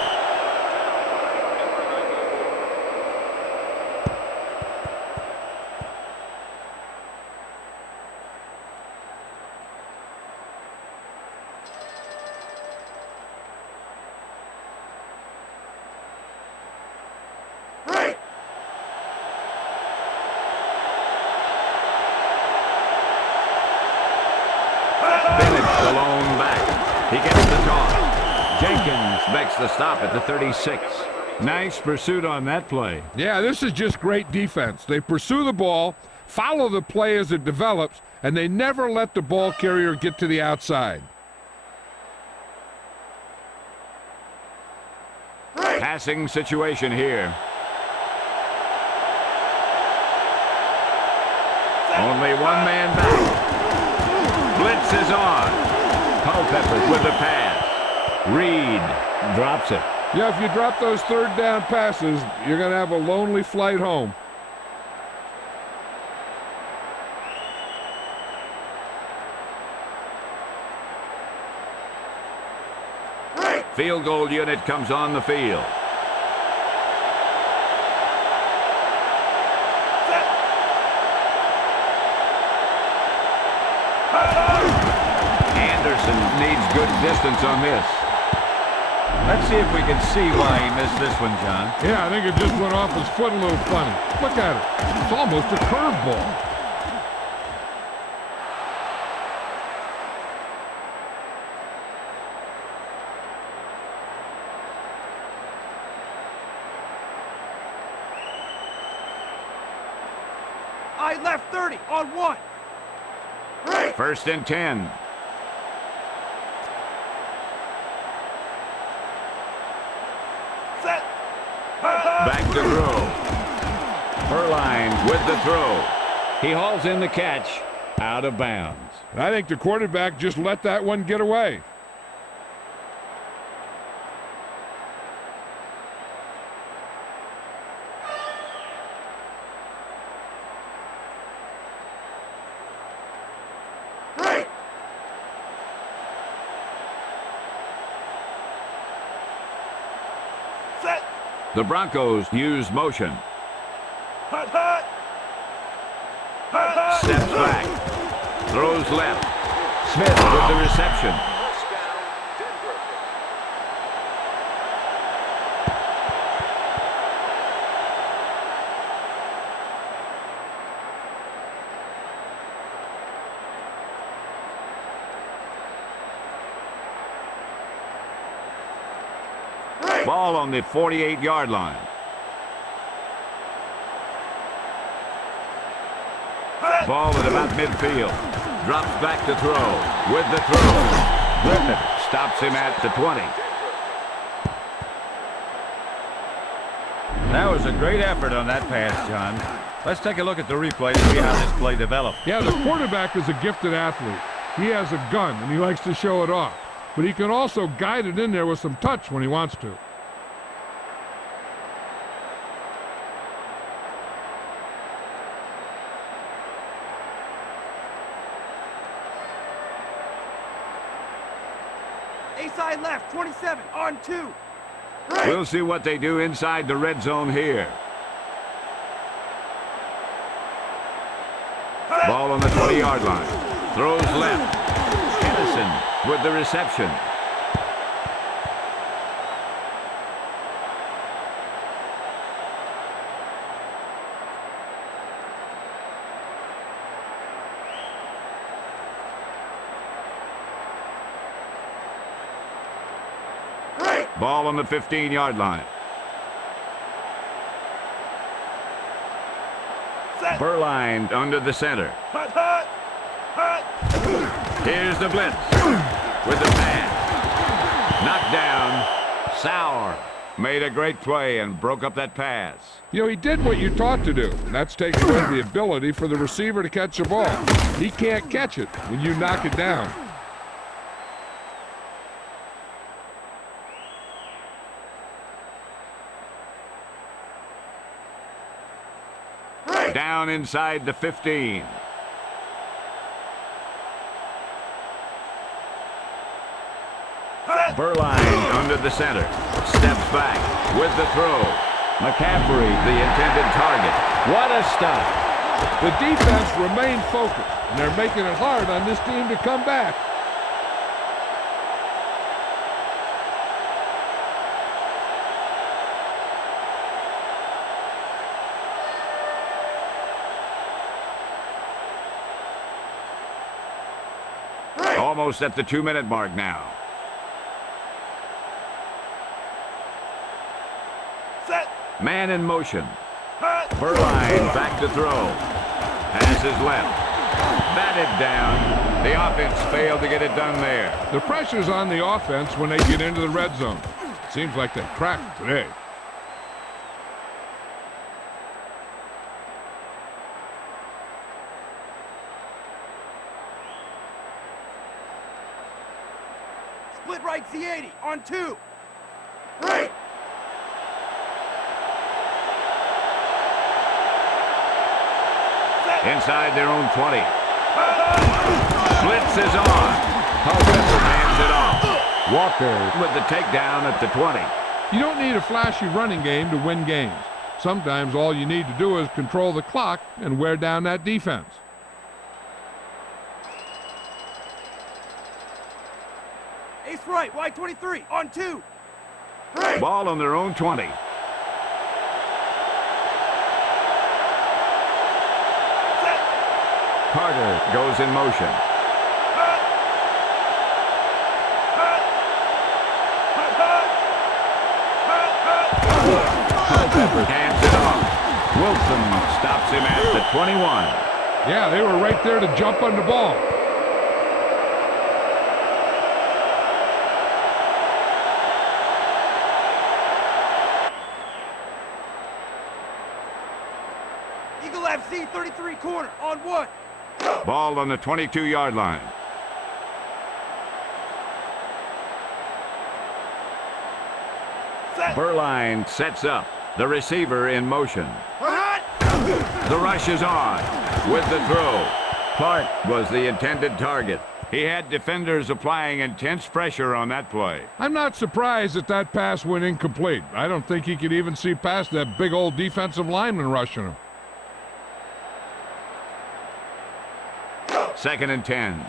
Bennett alone back. He gets the toss. Jenkins makes the stop at the 36. Nice pursuit on that play. Yeah, this is just great defense. They pursue the ball, follow the play as it develops, and they never let the ball carrier get to the outside. Passing situation here. Only one man back. Blitz is on. Culpepper with the pass. Reed drops it. Yeah, if you drop those third down passes, you're going to have a lonely flight home. Field goal unit comes on the field. Anderson needs good distance on this. Let's see if we can see why he missed this one, John. Yeah, I think it just went off his foot a little funny. Look at it. It's almost a curveball. I left 30 on 1. Right. 1st and 10. Set. Back to throw. Berline with the throw. He hauls in the catch. Out of bounds. I think the quarterback just let that one get away. The Broncos use motion. Steps back. Throws left. Smith with the reception. Ball on the 48-yard line. Ball at about midfield. Drops back to throw. With the throw. Griffin stops him at the 20. That was a great effort on that pass, John. Let's take a look at the replay to see how this play developed. Yeah, the quarterback is a gifted athlete. He has a gun, and he likes to show it off. But he can also guide it in there with some touch when he wants to. A side left, 27 on 2. We'll see what they do inside the red zone here. Ball on the 20-yard line. Throws left. Henderson with the reception. Ball on the 15-yard line. Berline under the center. Here's the blitz with the pass. Knocked down. Sauer made a great play and broke up that pass. You know, he did what you taught to do. And that's taking away the ability for the receiver to catch the ball. He can't catch it when you knock it down. Down inside the 15. Berline under the center. Steps back with the throw. McCaffrey, the intended target. What a stop. The defense remained focused, and they're making it hard on this team to come back. Almost at the 2-minute mark now. Set. Man in motion. Berline back to throw. Pass is left. Batted down. The offense failed to get it done there. The pressure's on the offense when they get into the red zone. Seems like they cracked today. Split right C80 on 2. Inside their own 20. Blitz is on. Hulbert hands it off. Walker with the takedown at the 20. You don't need a flashy running game to win games. Sometimes all you need to do is control the clock and wear down that defense. Ace right, wide 23, on 2. Ball on their own 20. Carter goes in motion. Culpepper hands it off. Wilson stops him at the 21. Yeah, they were right there to jump on the ball. Eagle FC 33 corner, on 1. Ball on the 22-yard line. Burline sets up. The receiver in motion. The rush is on. With the throw. Clark was the intended target. He had defenders applying intense pressure on that play. I'm not surprised that that pass went incomplete. I don't think he could even see past that big old defensive lineman rushing him. 2nd and 10.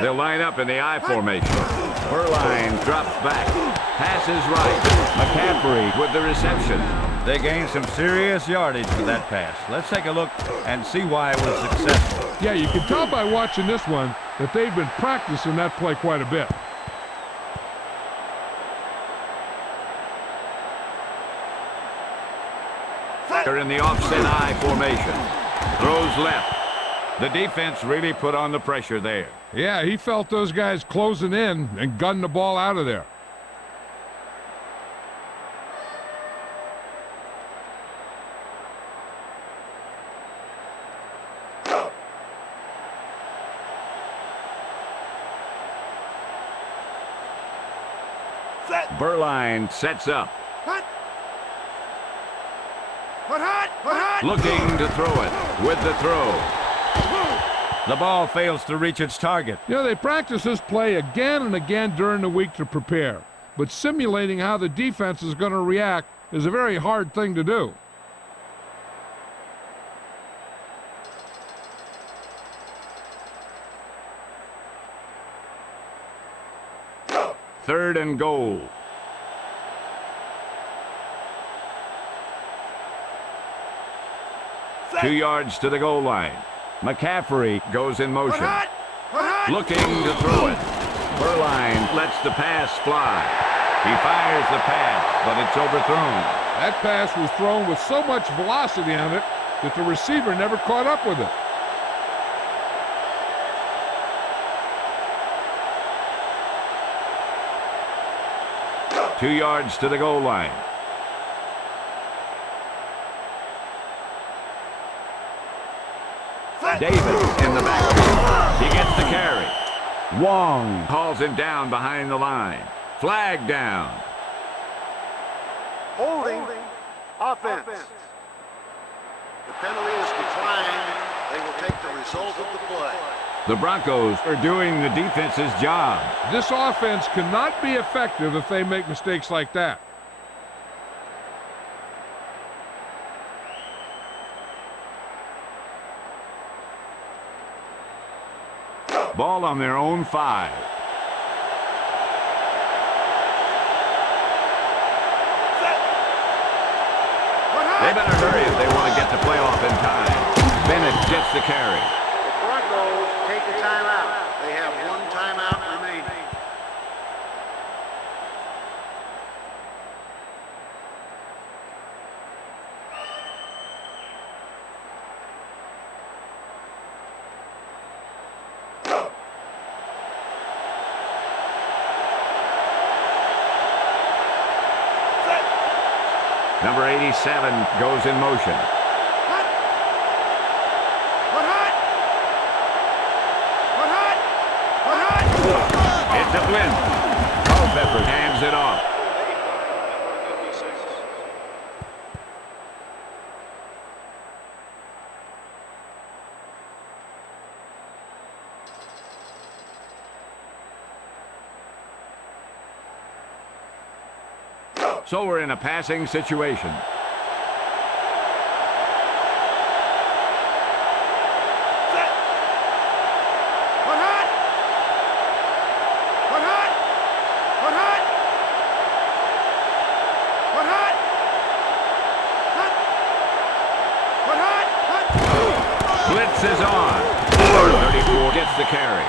They'll line up in the I formation. Burline drops back. Passes right. McCaffrey with the reception. They gained some serious yardage with that pass. Let's take a look and see why it was successful. Yeah, you can tell by watching this one that they've been practicing that play quite a bit. They're in the offset I formation. Throws left. The defense really put on the pressure there. Yeah, he felt those guys closing in and gunned the ball out of there. Burline sets up. Looking to throw it with the throw. The ball fails to reach its target. You know, they practice this play again and again during the week to prepare. But simulating how the defense is going to react is a very hard thing to do. Third and goal. Set. 2 yards to the goal line. McCaffrey goes in motion. Looking to throw it. Burline lets the pass fly. He fires the pass, but it's overthrown. That pass was thrown with so much velocity on it that the receiver never caught up with it. Two yards to the goal line. Davis in the backfield. He gets the carry. Wong hauls him down behind the line. Flag down. Holding offense. The penalty is declined. They will take the result of the play. The Broncos are doing the defense's job. This offense cannot be effective if they make mistakes like that. Ball on their own 5. They better hurry if they want to get the playoff in time. Bennett gets the carry. The Broncos take a timeout. They have one timeout remaining. Number 87 goes in motion. It's a blitz. Culpepper hands it off. So we're in a passing situation. Blitz is on. 34 gets the carry.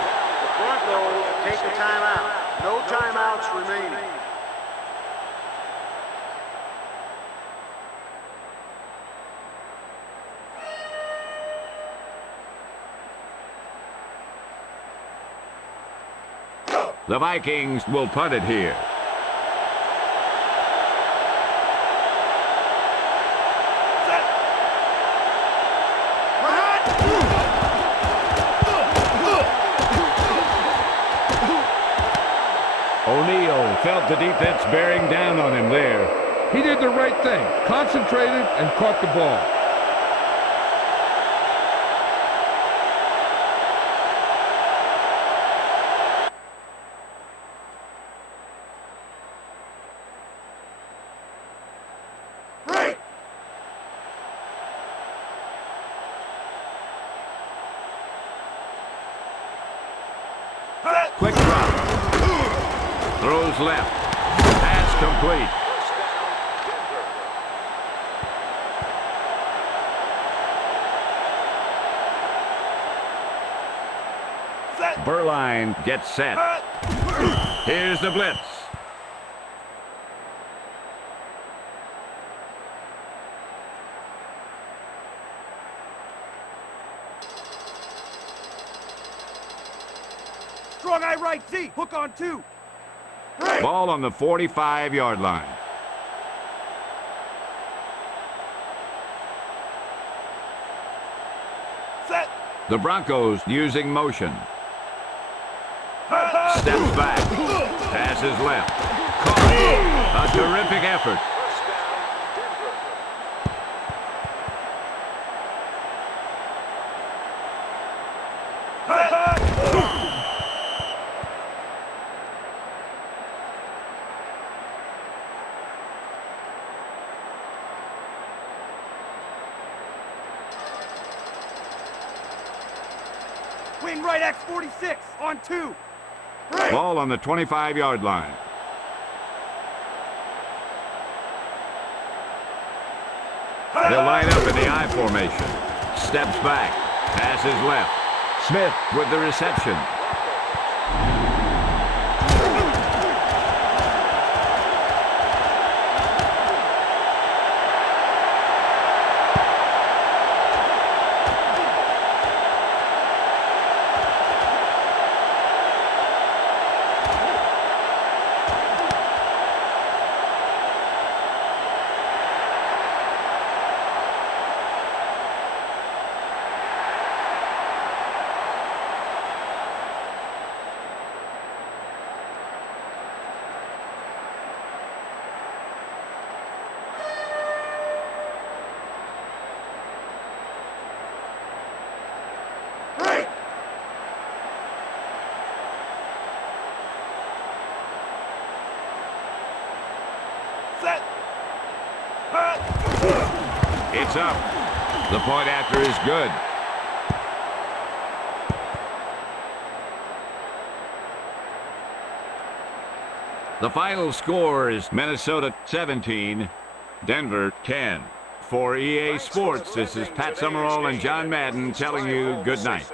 The Broncos take the timeout. No timeouts remaining. The Vikings will punt it here. O'Neal felt the defense bearing down on him there. He did the right thing, concentrated and caught the ball. Quick drop. Throws left. Pass complete. Burline gets set. Here's the blitz. Strong eye right, Z. Hook on 2. Ball on the 45-yard line. Set. The Broncos using motion. Steps back. Passes left. Caught. A terrific effort. Wing right X46 on 2. Ball on the 25-yard line. They'll line up in the I formation. Steps back. Passes left. Smith with the reception. Set. It's up. The point after is good. The final score is Minnesota 17, Denver 10. For EA Sports, this is Pat Summerall and John Madden telling you good night.